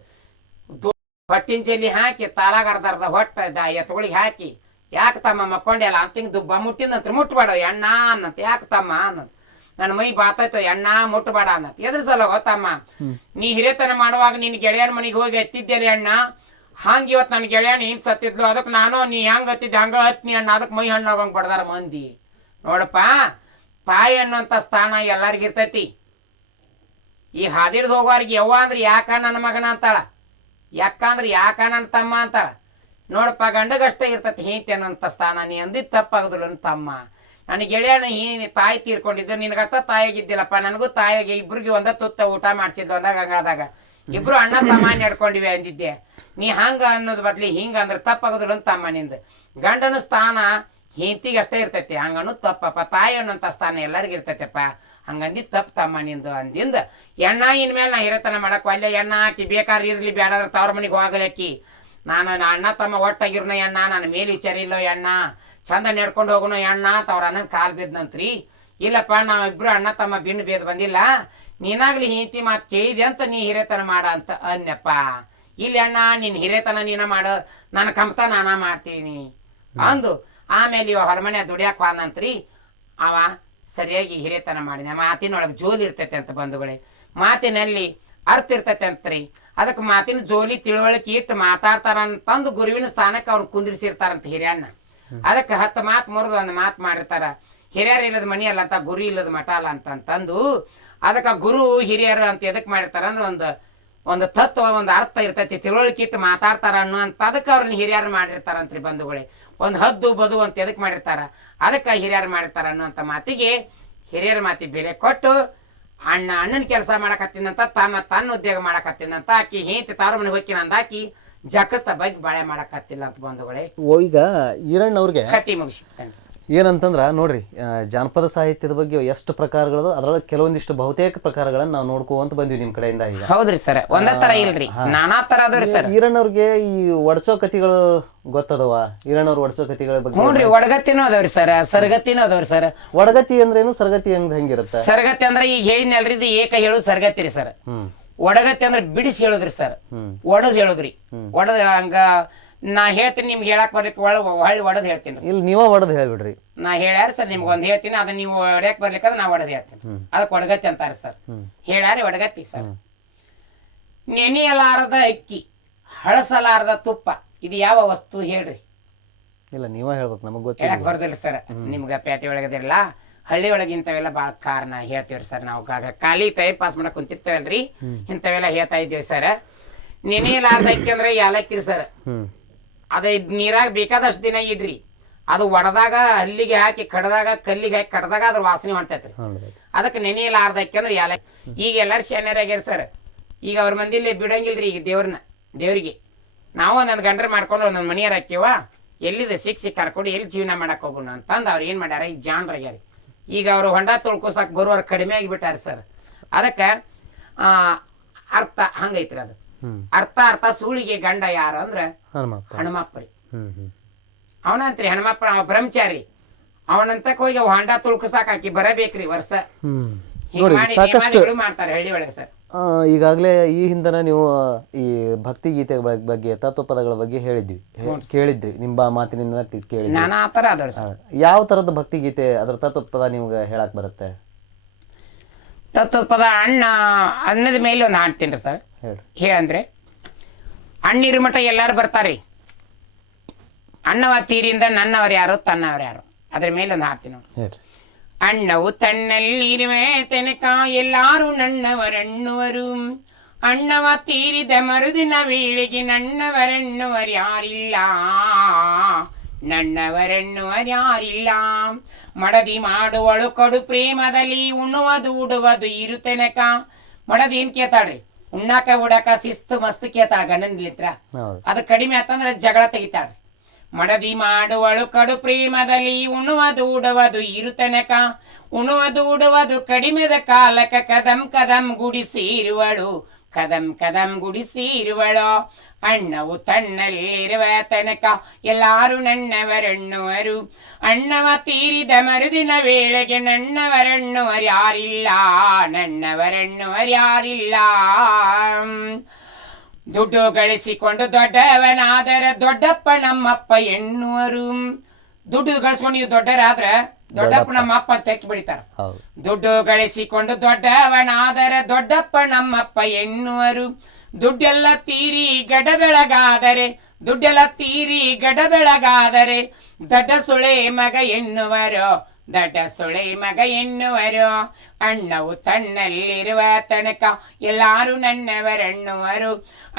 ಹೊಟ್ಟಿನ ಚೆಲ್ಲಿ ಹಾಕಿ ತಾಲಾಗ ಅರ್ಧ ಹೊಟ್ಟ ಎತ್ತುಗಳಿಗೆ ಹಾಕಿ, ಯಾಕೆ ತಮ್ಮ ಮಕ್ಕೊಂಡೆಲ್ಲ ಅಂತಿಂಗ್ ದುಬ್ಬ ಮುಟ್ಟಿನಂತ್ರ ಮುಟ್ಬೇಡ ಎಣ್ಣ ಅನ್ನಂತ. ಯಾಕೆ ತಮ್ಮ ಅನ್ನಂತ. ನನ್ನ ಮೈ ಬಾತಾಯ್ತು ಎಣ್ಣ ಮುಟ್ಬೇಡ ಅನ್ನತ್. ಎದ್ರ ಸಲ ಗೊತ್ತಮ್ಮ, ನೀ ಹಿರಿಯತನ ಮಾಡುವಾಗ ನಿನ್ ಗೆಳೆಯನ ಮನೆಗೆ ಹೋಗಿ ಎತ್ತಿದ್ದೇನೆ ಅಣ್ಣ, ಹಂಗ ಇವತ್ತು ನನ್ನ ಗೆಳೆಯನ ಹಿಂಗ್ ಸತ್ತಿದ್ಲು, ಅದಕ್ಕೆ ನಾನು ನೀ ಹೆಂಗ್ ಹತ್ತಿದ್ದೆ ಹಂಗ ಹತ್ನಿ ಅಣ್ಣ, ಅದಕ್ಕೆ ಮೈ ಹಣ್ಣು ಹೋಗಂಗ್ ಬಡ್ದಾರ ಮಂದಿ. ನೋಡಪ್ಪ, ತಾಯಿ ಅನ್ನೋಂಥ ಸ್ಥಾನ ಎಲ್ಲರಿಗೂ ಇರ್ತೈತಿ. ಈಗ ಹಾದಿಡ್ದು ಹೋಗೋರಿಗೆ ಯವ್ವ ಅಂದ್ರೆ ಯಾಕ ನನ್ನ ಮಗನ ಅಂತಾಳ, ಯಾಕಂದ್ರೆ ಯಾಕ ನನ್ನ ತಮ್ಮ ಅಂತಾಳ. ನೋಡಪ್ಪ, ಗಂಡಗಷ್ಟೇ ಇರ್ತೈತಿ ಹೆಂಡತಿ ಅನ್ನೋಂಥ ಸ್ಥಾನ. ನೀ ಅಂದಿದ್ದು ತಪ್ಪಾಗದಿಲ್ಲ ತಮ್ಮ. ನನ್ನ ಗೆಳೆಯನ ತಾಯಿ ತೀರ್ಕೊಂಡಿದ್ದು, ನಿನಗಷ್ಟ ತಾಯಿಗಿದ್ದಿಲ್ಲಪ್ಪ, ನನಗೂ ತಾಯಿಗೆ ಇಬ್ರಿಗೆ ಒಂದ ತುತ್ತ ಊಟ ಮಾಡ್ಸಿದ್ದು ಅಂದಾಗ ಹಂಗಾದಾಗ ಇಬ್ರು ಅಣ್ಣ ತಮ್ಮ ನಡ್ಕೊಂಡಿವೆ ಅಂದಿದ್ದೆ. ನೀ ಹಂಗ ಅನ್ನೋದ್ ಬದ್ಲಿ ಹಿಂಗ ಅಂದ್ರೆ ತಪ್ಪಾಗದಿಲ್ಲ ತಮ್ಮ. ನಿಂದು ಗಂಡನ ಸ್ಥಾನ ಹೆಂಡತಿಗೆ ಅಷ್ಟೇ ಇರ್ತೈತಿ, ಹಂಗ ಅನ್ನೋದು ತಪ್ಪಪ್ಪ. ತಾಯಿ ಅನ್ನೋಂಥ ಸ್ಥಾನ ಎಲ್ಲರಿಗೂ ಇರ್ತೈತಪ್ಪ, ಹಂಗಂದಿದ್ದು ತಪ್ಪು ತಮ್ಮ ನಿಂದು ಅಂದಿಂದ. ಎಣ್ಣ ಇನ್ಮೇಲೆ ನಾ ಹಿರತನ ಮಾಡಕ್ ಅಲ್ಲೇ ಎಣ್ಣ ಹಾಕಿ ಬೇಕಾದ್ರೆ ಇರ್ಲಿ ಬೇಡಾದ್ರೆ ತವ್ರ ಮನೆಗೆ ಹೋಗಲಕ್ಕಿ. ನಾನು ಅಣ್ಣ ತಮ್ಮ ಒಟ್ಟಾಗಿರ್ನೋ ಎಣ್ಣ, ನನ್ನ ಮೇಲೆ ವಿಚಾರ ಇಲ್ಲೋ ಎಣ್ಣ, ಚಂದ ನಡ್ಕೊಂಡು ಹೋಗೋಣ ಎಣ್ಣ ಅಂತ ಅವ್ರ ಅಣ್ಣನ ಕಾಲು ಬಿದ್ದಂತ್ರಿ. ಇಲ್ಲಪ್ಪ, ನಾವಿಬ್ರು ಅಣ್ಣ ತಮ್ಮ ಬಿನ್ನು ಬೇದ್ ಬಂದಿಲ್ಲ, ನೀನಾಗ್ಲಿ ಹಿಂತಿ ಮಾತು ಕೇಳಿದೆ ಅಂತ ನೀ ಹಿರೇತನ ಮಾಡ ಅಂತ ಅಂದಪ್ಪ. ಇಲ್ಲಿ ಅಣ್ಣ ನಿನ್ ಹಿರೇತನ ನೀನ ಮಾಡು, ನನ್ನ ಕಂಪ್ತ ನಾನ ಮಾಡ್ತೀನಿ ಅಂದು. ಆಮೇಲೆ ಇವ ಹೊರಮನೆ ದುಡಿಯಾಕ ಹೋದಂತ್ರಿ. ಅವ ಸರಿಯಾಗಿ ಹಿರೇತನ ಮಾಡಿದ. ಮಾತಿನೊಳಗೆ ಜೋಲಿ ಇರ್ತೈತೆ ಅಂತ ಬಂಧುಗಳೇ, ಮಾತಿನಲ್ಲಿ ಅರ್ಥ ಇರ್ತೈತೆ ಅಂತ್ರಿ. ಅದಕ್ಕೆ ಮಾತಿನ ಜೋಲಿ ತಿಳುವಳಿಕೆ ಇಟ್ಟು ಮಾತಾಡ್ತಾರ ಅಂತಂದು ಗುರುವಿನ ಸ್ಥಾನಕ್ಕೆ ಅವ್ನು ಕುಂದಿರಿಸಿರ್ತಾರಂತ ಹಿರಿಯಣ್ಣ. ಅದಕ್ಕೆ 10 ಮಾತು ಮುರಿದು 1 ಮಾತು ಮಾಡಿರ್ತಾರ. ಹಿರಿಯರು ಇಲ್ಲದ ಮನಿ ಅಲ್ಲ ಅಂತ, ಗುರು ಇಲ್ಲದ ಮಠ ಅಲ್ಲ ಅಂತಂದು. ಅದಕ್ಕೆ ಗುರು ಹಿರಿಯರು ಅಂತ ಎದಕ್ ಮಾಡಿರ್ತಾರ ಅಂದ್ರೆ ಒಂದು ತತ್ವ, ಒಂದು ಅರ್ಥ ಇರ್ತೈತಿ, ತಿಳುವಳಿಕೆ ಇಟ್ಟು ಮಾತಾಡ್ತಾರ ಅನ್ನುವಂತ. ಅದಕ್ಕೆ ಅವ್ರನ್ನ ಹಿರಿಯರು ಮಾಡಿರ್ತಾರಂತ್ರಿ ಬಂಧುಗಳೇ. ಒಂದು ಹದ್ದು ಬದು ಅಂತ ಎದಕ್ ಮಾಡಿರ್ತಾರ, ಅದಕ್ಕೆ ಹಿರಿಯರು ಮಾಡಿರ್ತಾರ ಅನ್ನುವಂಥ ಮಾತಿಗೆ ಹಿರಿಯರ ಮಾತಿ ಬೆಲೆ ಕೊಟ್ಟು ಅಣ್ಣನ ಕೆಲಸ ಮಾಡಕತ್ತಿನಂತ, ತನ್ನ ಉದ್ಯೋಗ ಮಾಡಕತ್ತಿನಂತ. ಆಕಿ ಹೆಂಡತಿ ತಾರ ಮನೆಗೆ ಹೋಗ್ತೀನಿ ಅಂದಾಕಿ ಜಕ್ಕಸ್ತ ಬಗ್ಗೆ ಬಾಳೆ ಮಾಡಕತ್ತಿಲ್ಲ ಅಂತ ಬಂಧುಗಳೇ. ಈಗ ಈರಣ್ಣವ್ರಿಗೆ ಕಟ್ಟಿ ಮುಗಿಸಿ ಏನಂತಂದ್ರ ನೋಡ್ರಿ, ಜಾನಪದ ಸಾಹಿತ್ಯದ ಬಗ್ಗೆ ಎಷ್ಟು ಪ್ರಕಾರಗಳು, ಅದ್ರೊಳಗೆ ಕೆಲವೊಂದಿಷ್ಟು ಬಹುತೇಕ ಪ್ರಕಾರಗಳನ್ನ ನಾವು ನೋಡ್ಕೊಂತ ಬಂದ್ವಿ ನಿಮ್ ಕಡೆಯಿಂದ. ಈಗ ಹೌದ್ರಿ ಸರ್, ಒಂದೇ ತರ ಇಲ್ರಿ, ನಾನಾ ತರ ಅದ್ರಿ ಸರ್. ಈರಣ್ಣವ್ರಿಗೆ ಈ ಒಡಚೋ ಕಥೆಗಳು ಗೊತ್ತದವ? ಈರಣ್ಣವ್ರ ಒಡಚೋ ಕಥೆಗಳ ಬಗ್ಗೆ? ಹ್ಞೂನ್ರಿ, ಒಡಗತ್ತಿನೂ ಅದಾವ್ರಿ ಸರ್, ಸರ್ಗತ್ತಿನೂ ಅದಾವ್ರಿ ಸರ್. ಒಡಗತಿ ಅಂದ್ರೇನು, ಸರ್ಗತಿ ಹೆಂಗಿರುತ್ತೆ? ಸರ್ಗತಿ ಅಂದ್ರೆ ಈಗ ಹೇಳಿದ್ನಲ್ರಿ, ಇದು ಏಕ ಹೇಳುದು ಸರ್ಗತಿ ರೀ ಸರ್. ಒಡಗತಿ ಅಂದ್ರೆ ಬಿಡಿಸಿ ಹೇಳುದ್ರಿ ಸರ್, ಒಡದ್ ಹೇಳುದ್ರಿ. ಒಡದ್ ಹಂಗ ನಾ ಹೇಳ್ತೀನಿ, ನಿಮ್ಗೆ ಹೇಳಕ್ ಬರ್ಲಿಕ್ಕೆ ಹೊಳ್ಳಿ ಒಡದ್ ಹೇಳ್ತೀನಿ. ಇಲ್ಲಿ ನೀವ ಒಡದ್ ಹೇಳ್ಬಿಡ್ರಿ. ನಾ ಹೇಳ್ಯಾರ ಸರ್ ನಿಮ್ಗೆ ಒಂದ್ ಹೇಳ್ತೀನಿ, ಅದನ್ನ ನೀವು ಒಡ್ಯಾಕ್ ಬರ್ಲಿಕ್ಕಂದ್ರೆ ನಾ ಒಡದ್ ಹೇಳ್ತೀನಿ. ಅದಕ್ಕೆ ಒಡಗತ್ತಿ ಅಂತಾರೆ ಸರ್. ಹೇಳ್ಯಾರಿ ಒಡಗತ್ತಿ ಸರ್. ನೆನೆಯಲಾರದ ಅಕ್ಕಿ, ಹಳಸಲಾರದ ತುಪ್ಪ, ಇದು ಯಾವ ವಸ್ತು ಹೇಳ್ರಿ? ಇಲ್ಲ, ನೀವ ಹೇಳ್ಬೇಕು, ನಮಗ್ ಗೊತ್ತ. ಹೇಳಕ್ ಬರ್ದಿಲ್ಲ ಸರ್, ನಿಮ್ಗ ಪೇಟೆ ಒಳಗದಿರಲ್ಲ, ಹಳ್ಳಿ ಒಳಗೆ ಇಂಥವೆಲ್ಲ ಭಾಳ ಕಾರಣ ಹೇಳ್ತೀವ್ರಿ ಸರ್. ನಾವು ಖಾಲಿ ಟೈಮ್ ಪಾಸ್ ಮಾಡಕ್ ಕುಂತಿರ್ತೇವಲ್ರಿ, ಇಂಥವೆಲ್ಲ ಹೇಳ್ತಾ ಇದ್ದೀವಿ ಸರ್. ನೆನೆಯಲಾರ್ದ ಅಕ್ಕಿ ಅಂದ್ರೆ ಯಾಲಕ್ಕಿ ಸರ್. ಅದ ನೀರಾಗ ಬೇಕಾದಷ್ಟು ದಿನ ಇಡ್ರಿ, ಅದು ಒಡದಾಗ ಹಲ್ಲಿಗೆ ಹಾಕಿ ಕಡ್ದಾಗ, ಕಲ್ಲಿಗೆ ಹಾಕಿ ಕಡ್ದಾಗ ಅದ್ರ ವಾಸನೆ ಹೊಂಟೈತ್ರಿ. ಅದಕ್ಕೆ ನೆನೆಯಲಾರ್ದ ಅಕ್ಕಿ ಅಂದ್ರೆ ಯಾಲಕ್ಕಿ. ಈಗ ಎಲ್ಲಾರು ಶಾನ್ಯರಾಗ್ಯಾರ ಸರ್. ಈಗ ಅವ್ರ ಮಂದಿಲಿ ಬಿಡಂಗಿಲ್ರಿ ಈಗ ದೇವ್ರಿಗೆ. ನಾವು ಒಂದೊಂದು ಗಂಡ್ರ ಮಾಡ್ಕೊಂಡು ಒಂದೊಂದು ಮನೆಯಾರ ಹಾಕಿವ, ಎಲ್ಲಿದೆ ಶಿಕ್ಷೆ ಕರ್ಕೊಂಡು ಎಲ್ಲಿ ಜೀವನ ಮಾಡಕ್ ಹೋಗೋಣ ಅಂತಂದು ಅವ್ರು ಏನ್ ಮಾಡ್ಯಾರ, ಈಗ ಜಾನ್ರಾಗ್ಯಾರ. ಈಗ ಅವರು ಹೊಂಡ ತೊಳ್ಕೊಸಕ್ ಬರುವವ್ರು ಕಡಿಮೆ ಆಗಿಬಿಟ್ಟಾರ ಸರ್. ಅದಕ್ಕೆ ಅರ್ಥ ಹಂಗೈತ್ರಿ. ಅದು ಅರ್ಥ ಸೂಳಿಗೆ ಗಂಡ ಯಾರು ಅಂದ್ರ ಹನುಮಪ್ಪರಿ. ಅವನಂತ್ರಿ ಹನುಮಪ್ಪ, ಬ್ರಹ್ಮಚಾರಿ. ಅವನಂತಕ್ ಹೋಗಿ ಹೊಂಡ ತುಳ್ಕಸಾಕ್ ಹಾಕಿ ಬರಬೇಕ್ರಿ ವರ್ಷ. ಮಾಡ್ತಾರೆ ಹಳ್ಳಿ ಒಳಗೆ ಸರ್. ಈಗಾಗಲೇ ಈ ಹಿಂದನ ನೀವು ಈ ಭಕ್ತಿ ಗೀತೆಗಳ ಬಗ್ಗೆ, ತತ್ವಪದಗಳ ಬಗ್ಗೆ ಕೇಳಿದ್ರಿ, ನಿಮ್ಮ ಮಾತಿನಿಂದ ಕೇಳಿದ್ರಿ. ನಾನಾ ತರ ಅದಾವ್ರಿ ಸರ್. ಯಾವ ತರದ ಭಕ್ತಿ ಗೀತೆ, ಅದ್ರ ತತ್ವಪದ ನಿಮ್ಗೆ ಹೇಳಕ್ ಬರುತ್ತೆ? ತತ್ವಪದ ಅನ್ನದ ಮೇಲೆ ಒಂದು ಹಾಡ್ತೀನಿ ಸರ್. ಹೇಳಂದ್ರೆ, ಅಣ್ಣಿರ ಮಠ ಎಲ್ಲರೂ ಬರ್ತಾರೆ. ಅಣ್ಣವ ತೀರಿಂದ ನನ್ನವರು ಯಾರು ತನ್ನವರು ಯಾರು ಅದ್ರ ಮೇಲೆ ಒಂದು ಹಾಡ್ತೀನಿ ನೋಡಿ. ಹೇಳ್ರಿ. ಅಣ್ಣವು ತನ್ನಲ್ಲಿರುವೆ ತನಕ ಎಲ್ಲಾರು ನನ್ನವರಣ್ಣುವರು, ಅಣ್ಣವ ತೀರಿದ ಮರುದಿನ ವೇಳೆಗೆ ನನ್ನವರಣ್ಣುವರ್ಯಾರಿಲ್ಲ, ನನ್ನವರಣ್ಣುವರ್ಯಾರಿಲ್ಲ. ಮಡದಿ ಮಾಡುವಳು ಕಡು ಪ್ರೇಮದಲ್ಲಿ ಉಣ್ಣುವುದು ಉಡುವುದು ಇರು ತನಕ. ಮಡದಿ ಏನ್ ಕೇಳ್ತಾಳ್ರಿ, ಉಣ್ಣಾಕ ಉಡಾಕ ಶಿಸ್ತು ಮಸ್ತ್ ಕೇಳ್ತಾಳ ಗಂಡನ್ಲಿತ್ರ. ಅದು ಕಡಿಮೆ ಆತಂದ್ರೆ ಜಗಳ ತೆಗಿತಾಳ್ರಿ. ಮಡದಿ ಮಾಡುವಳು ಕಡು ಪ್ರೇಮದಲ್ಲಿ ಉಣ್ಣುವುದು ಉಡುವುದು ಇರು ತನಕ, ಉಣ್ಣುವುದು ಉಡುವುದು ಕಡಿಮೆದ ಕಾಲಕ ಕದಂ ಕದಂ ಗುಡಿಸಿರುವಳು, ಕದಂ ಕದಂ ಗುಡಿಸಿರುವಳು. ಅಣ್ಣವು ತನ್ನಲ್ಲಿರುವ ತನಕ ಎಲ್ಲಾರು ನನ್ನವರಣ್ಣುವರು, ಅಣ್ಣವ ತೀರಿದ ಮರುದಿನ ವೇಳೆಗೆ ನನ್ನವರಣ್ಣುವರ್ಯಾರಿಲ್ಲ, ನನ್ನವರಣ್ಣುವರ್ಯಾರಿಲ್ಲ. ದುಡ್ಡು ಗಳಿಸಿಕೊಂಡು ದೊಡ್ಡವನಾದರೆ ದೊಡ್ಡಪ್ಪ ನಮ್ಮಪ್ಪ ಎನ್ನುವರು. ದುಡ್ಡು ಗಳಿಸ್ಕೊಂಡು ನೀವು ದೊಡ್ಡರಾದ್ರ ದೊಡ್ಡಪ್ಪ ನಮ್ಮಪ್ಪ ಅಂತ ತೆಕ್ಕಿ ಬಿಡ್ತಾರ. ದುಡ್ಡು ಗಳಿಸಿಕೊಂಡು ದೊಡ್ಡವನಾದರೆ ದೊಡ್ಡಪ್ಪ ನಮ್ಮಪ್ಪ ಎನ್ನುವರು. ದುಡ್ಡೆಲ್ಲ ತೀರಿ ಗಡ ಬೆಳಗಾದರೆ, ದುಡ್ಡೆಲ್ಲ ತೀರಿ ಗಡ ಬೆಳಗಾದರೆ ದಡ್ಡ ಸುಳೆ ಮಗ ಎನ್ನುವರು, ದಡ್ಡ ಸುಳೆ ಮಗ ಎನ್ನುವರು. ಅಣ್ಣವು ತನ್ನಲ್ಲಿರುವ ತನಕ ಎಲ್ಲಾರು ನನ್ನವರಣ್ಣುವರು,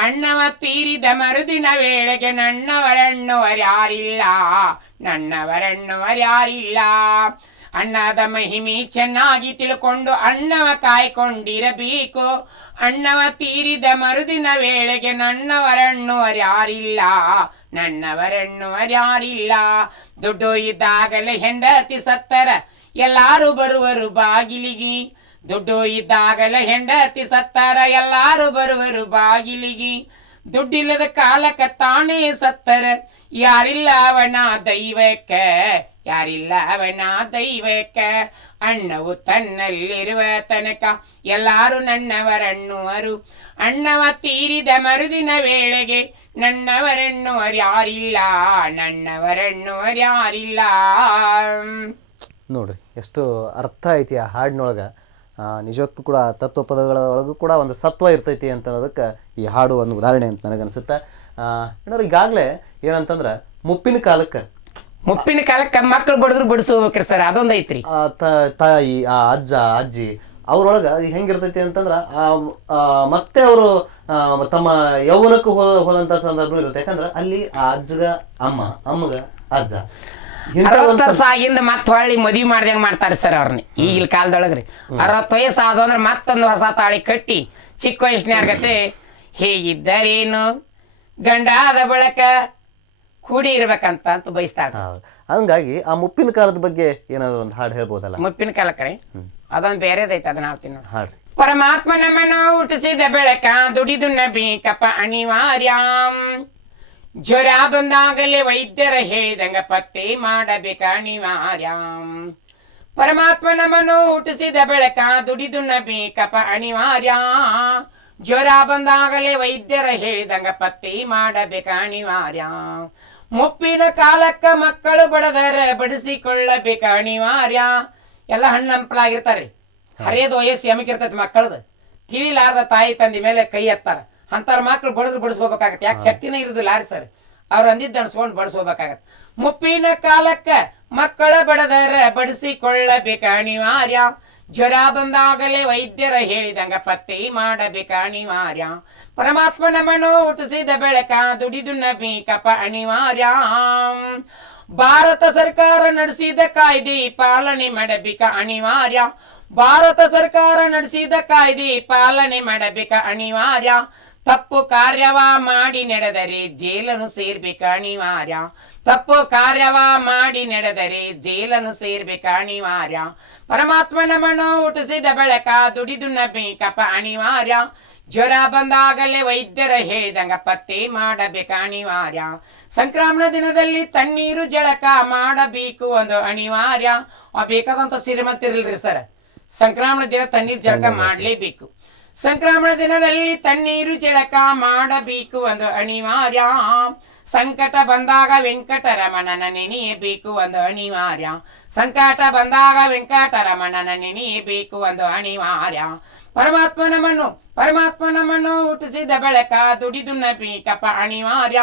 ಅಣ್ಣವ ತೀರಿದ ಮರುದಿನ ವೇಳೆಗೆ ನನ್ನವರಣ್ಣುವರ್ಯಾರಿಲ್ಲ, ನನ್ನವರಣ್ಣುವರ್ಯಾರಿಲ್ಲ. ಅಣ್ಣದ ಮಹಿಮೆ ಚೆನ್ನಾಗಿ ತಿಳ್ಕೊಂಡು ಅಣ್ಣವ ಕಾಯ್ಕೊಂಡಿರಬೇಕು, ಅಣ್ಣವ ತೀರಿದ ಮರುದಿನ ವೇಳೆಗೆ ನನ್ನವರಣ್ಣುವರ್ಯಾರಿಲ್ಲ, ನನ್ನವರಣ್ಣುವರ್ಯಾರಿಲ್ಲ. ದುಡ್ಡು ಇದ್ದಾಗಲೇ ಹೆಂಡತಿ ಸತ್ತರ ಎಲ್ಲಾರು ಬರುವರು ಬಾಗಿಲಿಗಿ, ದುಡ್ಡು ಇದ್ದಾಗಲೇ ಹೆಂಡತಿ ಸತ್ತರ ಎಲ್ಲಾರು ಬರುವರು ಬಾಗಿಲಿಗಿ. ದುಡ್ಡಿಲ್ಲದ ಕಾಲಕ ತಾನೇ ಸತ್ತರ ಯಾರಿಲ್ಲ ಅವನ ದೈವಕ್ಕೆ, ಯಾರಿಲ್ಲ ಅವನ ದೈವಕ್ಕೆ. ಅಣ್ಣವು ತನ್ನಲ್ಲಿರುವ ತನಕ ಎಲ್ಲಾರು ನನ್ನವರಣ್ಣುವರು, ಅಣ್ಣವ ತೀರಿದ ಮರುದಿನ ವೇಳೆಗೆ ನನ್ನವರಣ್ಣುವರ್ಯಾರಿಲ್ಲ, ನನ್ನವರಣ್ಣುವರ್ಯಾರಿಲ್ಲ. ನೋಡ್ರಿ ಎಷ್ಟು ಅರ್ಥ ಐತಿ ಆ ಹಾಡಿನೊಳಗೆ. ನಿಜಕ್ಕೂ ಕೂಡ ತತ್ವ ಪದಗಳ ಒಳಗೂ ಕೂಡ ಒಂದು ಸತ್ವ ಇರ್ತೈತಿ ಅಂತ ಅನ್ನೋದಕ್ಕೆ ಈ ಹಾಡು ಒಂದು ಉದಾಹರಣೆ ಅಂತ ನನಗನ್ಸುತ್ತೆ. ಏನಾದ್ರು ಈಗಾಗಲೇ ಏನಂತಂದ್ರೆ ಮುಪ್ಪಿನ ಕಾಲಕ್ಕೆ ಮಕ್ಕಳು ಬಡಿದ್ರು ಬಿಡಿಸ್ಬೇಕ್ರಿ ಸರ್, ಅದೊಂದು ಐತ್ರಿ. ತಾಯಿ, ಆ ಅಜ್ಜ ಅಜ್ಜಿ ಅವ್ರೊಳಗೆ ಹೆಂಗಿರ್ತೈತಿ ಅಂತಂದ್ರೆ ಮತ್ತೆ ಅವರು ತಮ್ಮ ಯೌವನಕ್ಕೂ ಹೋದಂಥ ಸಂದರ್ಭ ಇರುತ್ತೆ. ಯಾಕಂದ್ರೆ ಅಲ್ಲಿ ಆ ಅಜ್ಜಗ ಅಮ್ಮ, ಅಮ್ಮಗ ಅಜ್ಜ, 60 ವರ್ಷ ಆಗಿಂದ ಮತ್ತೆ ಹೊಳ್ಳಿ ಮದುವೆ ಮಾಡ್ದಂಗ ಮಾಡ್ತಾರೆ ಸರ್ ಅವ್ರನ್ನ ಈಗಿನ ಕಾಲದೊಳಗ್ರಿ. 60 ವಯಸ್ಸು ಆದಂದ್ರೆ ಮತ್ತೊಂದು ಹೊಸ ತಾಳಿ ಕಟ್ಟಿ ಚಿಕ್ಕ ವಯಸ್ಸಿನಾಗತ್ತೆ ಹೇಗಿದ್ದಾರೇನು ಗಂಡಾದ ಬಳಕ ಕೂಡಿ ಇರ್ಬೇಕಂತ ಅಂತ ಬಯಸ್ತಾಳೆ. ಹಂಗಾಗಿ ಆ ಮುಪ್ಪಿನ ಕಾಲದ ಬಗ್ಗೆ ಏನಾದ್ರು ಒಂದು ಹಾಡು ಹೇಳ್ಬೋದಲ್ಲ? ಮುಪ್ಪಿನ ಕಾಲಕ್ರಿ ಅದೊಂದು ಬೇರೆದೈತೆ, ಅದನ್ನ ಹಾಡ್ತೀನಿ ನೋಡಿ. ಹಾಡ್ರಿ. ಪರಮಾತ್ಮ ನಮ್ಮನ್ನು ಹುಟ್ಟಿಸಿದ ಬೆಳಕ ದುಡಿದು ನಬೇಕಪ್ಪ ಅನಿವಾರ್ಯ, ಜ್ವರ ಬಂದಾಗಲೇ ವೈದ್ಯರ ಹೇಳಿದಂಗ ಪತ್ತೆ ಮಾಡಬೇಕ ಅನಿವಾರ್ಯ. ಪರಮಾತ್ಮ ನಮ್ಮನ್ನು ಹುಟ್ಟಿಸಿದ ಬೆಳಕ ದುಡಿದು ನಬೇಕಪ್ಪ ಅನಿವಾರ್ಯ, ಜ್ವರ ಬಂದಾಗಲೇ ವೈದ್ಯರ ಹೇಳಿದಂಗ ಪತ್ತೆ ಮಾಡಬೇಕ ಅನಿವಾರ್ಯ. ಮುಪ್ಪಿನ ಕಾಲಕ್ಕ ಮಕ್ಕಳು ಬಡದರ ಬಡಿಸಿಕೊಳ್ಳಬೇಕ ಅನಿವಾರ್ಯ. ಎಲ್ಲ ಹಣ್ಣು ಹಂಪಲಾಗಿರ್ತಾರೆ, ಹರಿಯದ ವಯಸ್ಸು ಎಮಕಿರ್ತೈತಿ ಮಕ್ಕಳದು, ತಿಳಿಲಾರ್ದ ತಾಯಿ ತಂದಿ ಮೇಲೆ ಕೈ ಎತ್ತಾರ. ಅಂತಾರ ಮಕ್ಳು ಬಡದ್ರು ಬಡಿಸ್ಕೋಬೇಕಾಗತ್ತೆ, ಯಾಕೆ ಶಕ್ತಿನೇ ಇರುದಿಲ್ಲ ರೀ ಸರ್, ಅವ್ರು ಅಂದಿದ್ದು ಅನ್ಸ್ಕೊಂಡು ಬಡಿಸ್ಕೋಬೇಕಾಗತ್ತೆ. ಮುಪ್ಪಿನ ಕಾಲಕ್ಕ ಮಕ್ಕಳ ಬಡದರ ಬಡಿಸಿಕೊಳ್ಳಬೇಕ ಅನಿವಾರ್ಯ, ಜ್ವರ ಬಂದಾಗಲೇ ವೈದ್ಯರ ಹೇಳಿದಂಗ ಪತ್ತೆ ಮಾಡಬೇಕ ಅನಿವಾರ್ಯ. ಪರಮಾತ್ಮ ನಮ್ಮನ್ನು ಹುಟ್ಟಿಸಿದ ಬೆಳಕ ದುಡಿದು ನಬೇಕಪ್ಪ ಅನಿವಾರ್ಯ. ಭಾರತ ಸರ್ಕಾರ ನಡೆಸಿದ ಕಾಯ್ದೆ ಪಾಲನೆ ಮಾಡಬೇಕ ಅನಿವಾರ್ಯ, ಭಾರತ ಸರ್ಕಾರ ನಡೆಸಿದ ಕಾಯ್ದೆ ಪಾಲನೆ ಮಾಡಬೇಕ ಅನಿವಾರ್ಯ. ತಪ್ಪು ಕಾರ್ಯವ ಮಾಡಿ ನಡೆದರೆ ಜೇಲನ್ನು ಸೇರ್ಬೇಕ ಅನಿವಾರ್ಯ, ತಪ್ಪು ಕಾರ್ಯವ ಮಾಡಿ ನಡೆದರೆ ಜೇಲನ್ನು ಸೇರ್ಬೇಕ ಅನಿವಾರ್ಯ. ಪರಮಾತ್ಮ ನಮ್ಮನ್ನು ಹುಟ್ಟಿಸಿದ ಬೆಳಕ ದುಡಿದು ನಬೇಕಪ್ಪ ಅನಿವಾರ್ಯ, ಜ್ವರ ಬಂದಾಗಲೇ ವೈದ್ಯರ ಹೇಳಿದಂಗ ಪತ್ತೆ ಮಾಡಬೇಕ ಅನಿವಾರ್ಯ. ಸಂಕ್ರಮಣ ದಿನದಲ್ಲಿ ತಣ್ಣೀರು ಜಳಕ ಮಾಡಬೇಕು ಒಂದು ಅನಿವಾರ್ಯ. ಬೇಕಾದಂತ ಶ್ರೀಮಂತರಿಲ್ರಿ ಸರ್, ಸಂಕ್ರಮಣ ದಿನ ತಣ್ಣೀರು ಜಳಕ ಮಾಡ್ಲೇಬೇಕು. ಸಂಕ್ರಮಣ ದಿನದಲ್ಲಿ ತಣ್ಣೀರು ಜಳಕ ಮಾಡಬೇಕು ಒಂದು ಅನಿವಾರ್ಯ. ಸಂಕಟ ಬಂದಾಗ ವೆಂಕಟರಮಣನ ನೆನೆಯಬೇಕು ಒಂದು ಅನಿವಾರ್ಯ. ಸಂಕಟ ಬಂದಾಗ ವೆಂಕಟರಮಣನ ನೆನೆಯಬೇಕು ಒಂದು ಅನಿವಾರ್ಯ. ಪರಮಾತ್ಮ ನಮ್ಮನ್ನು ಹುಟ್ಟಿಸಿದ ಬೆಳಕ ದುಡಿದು ನಬೇಕಪ್ಪ ಅನಿವಾರ್ಯ.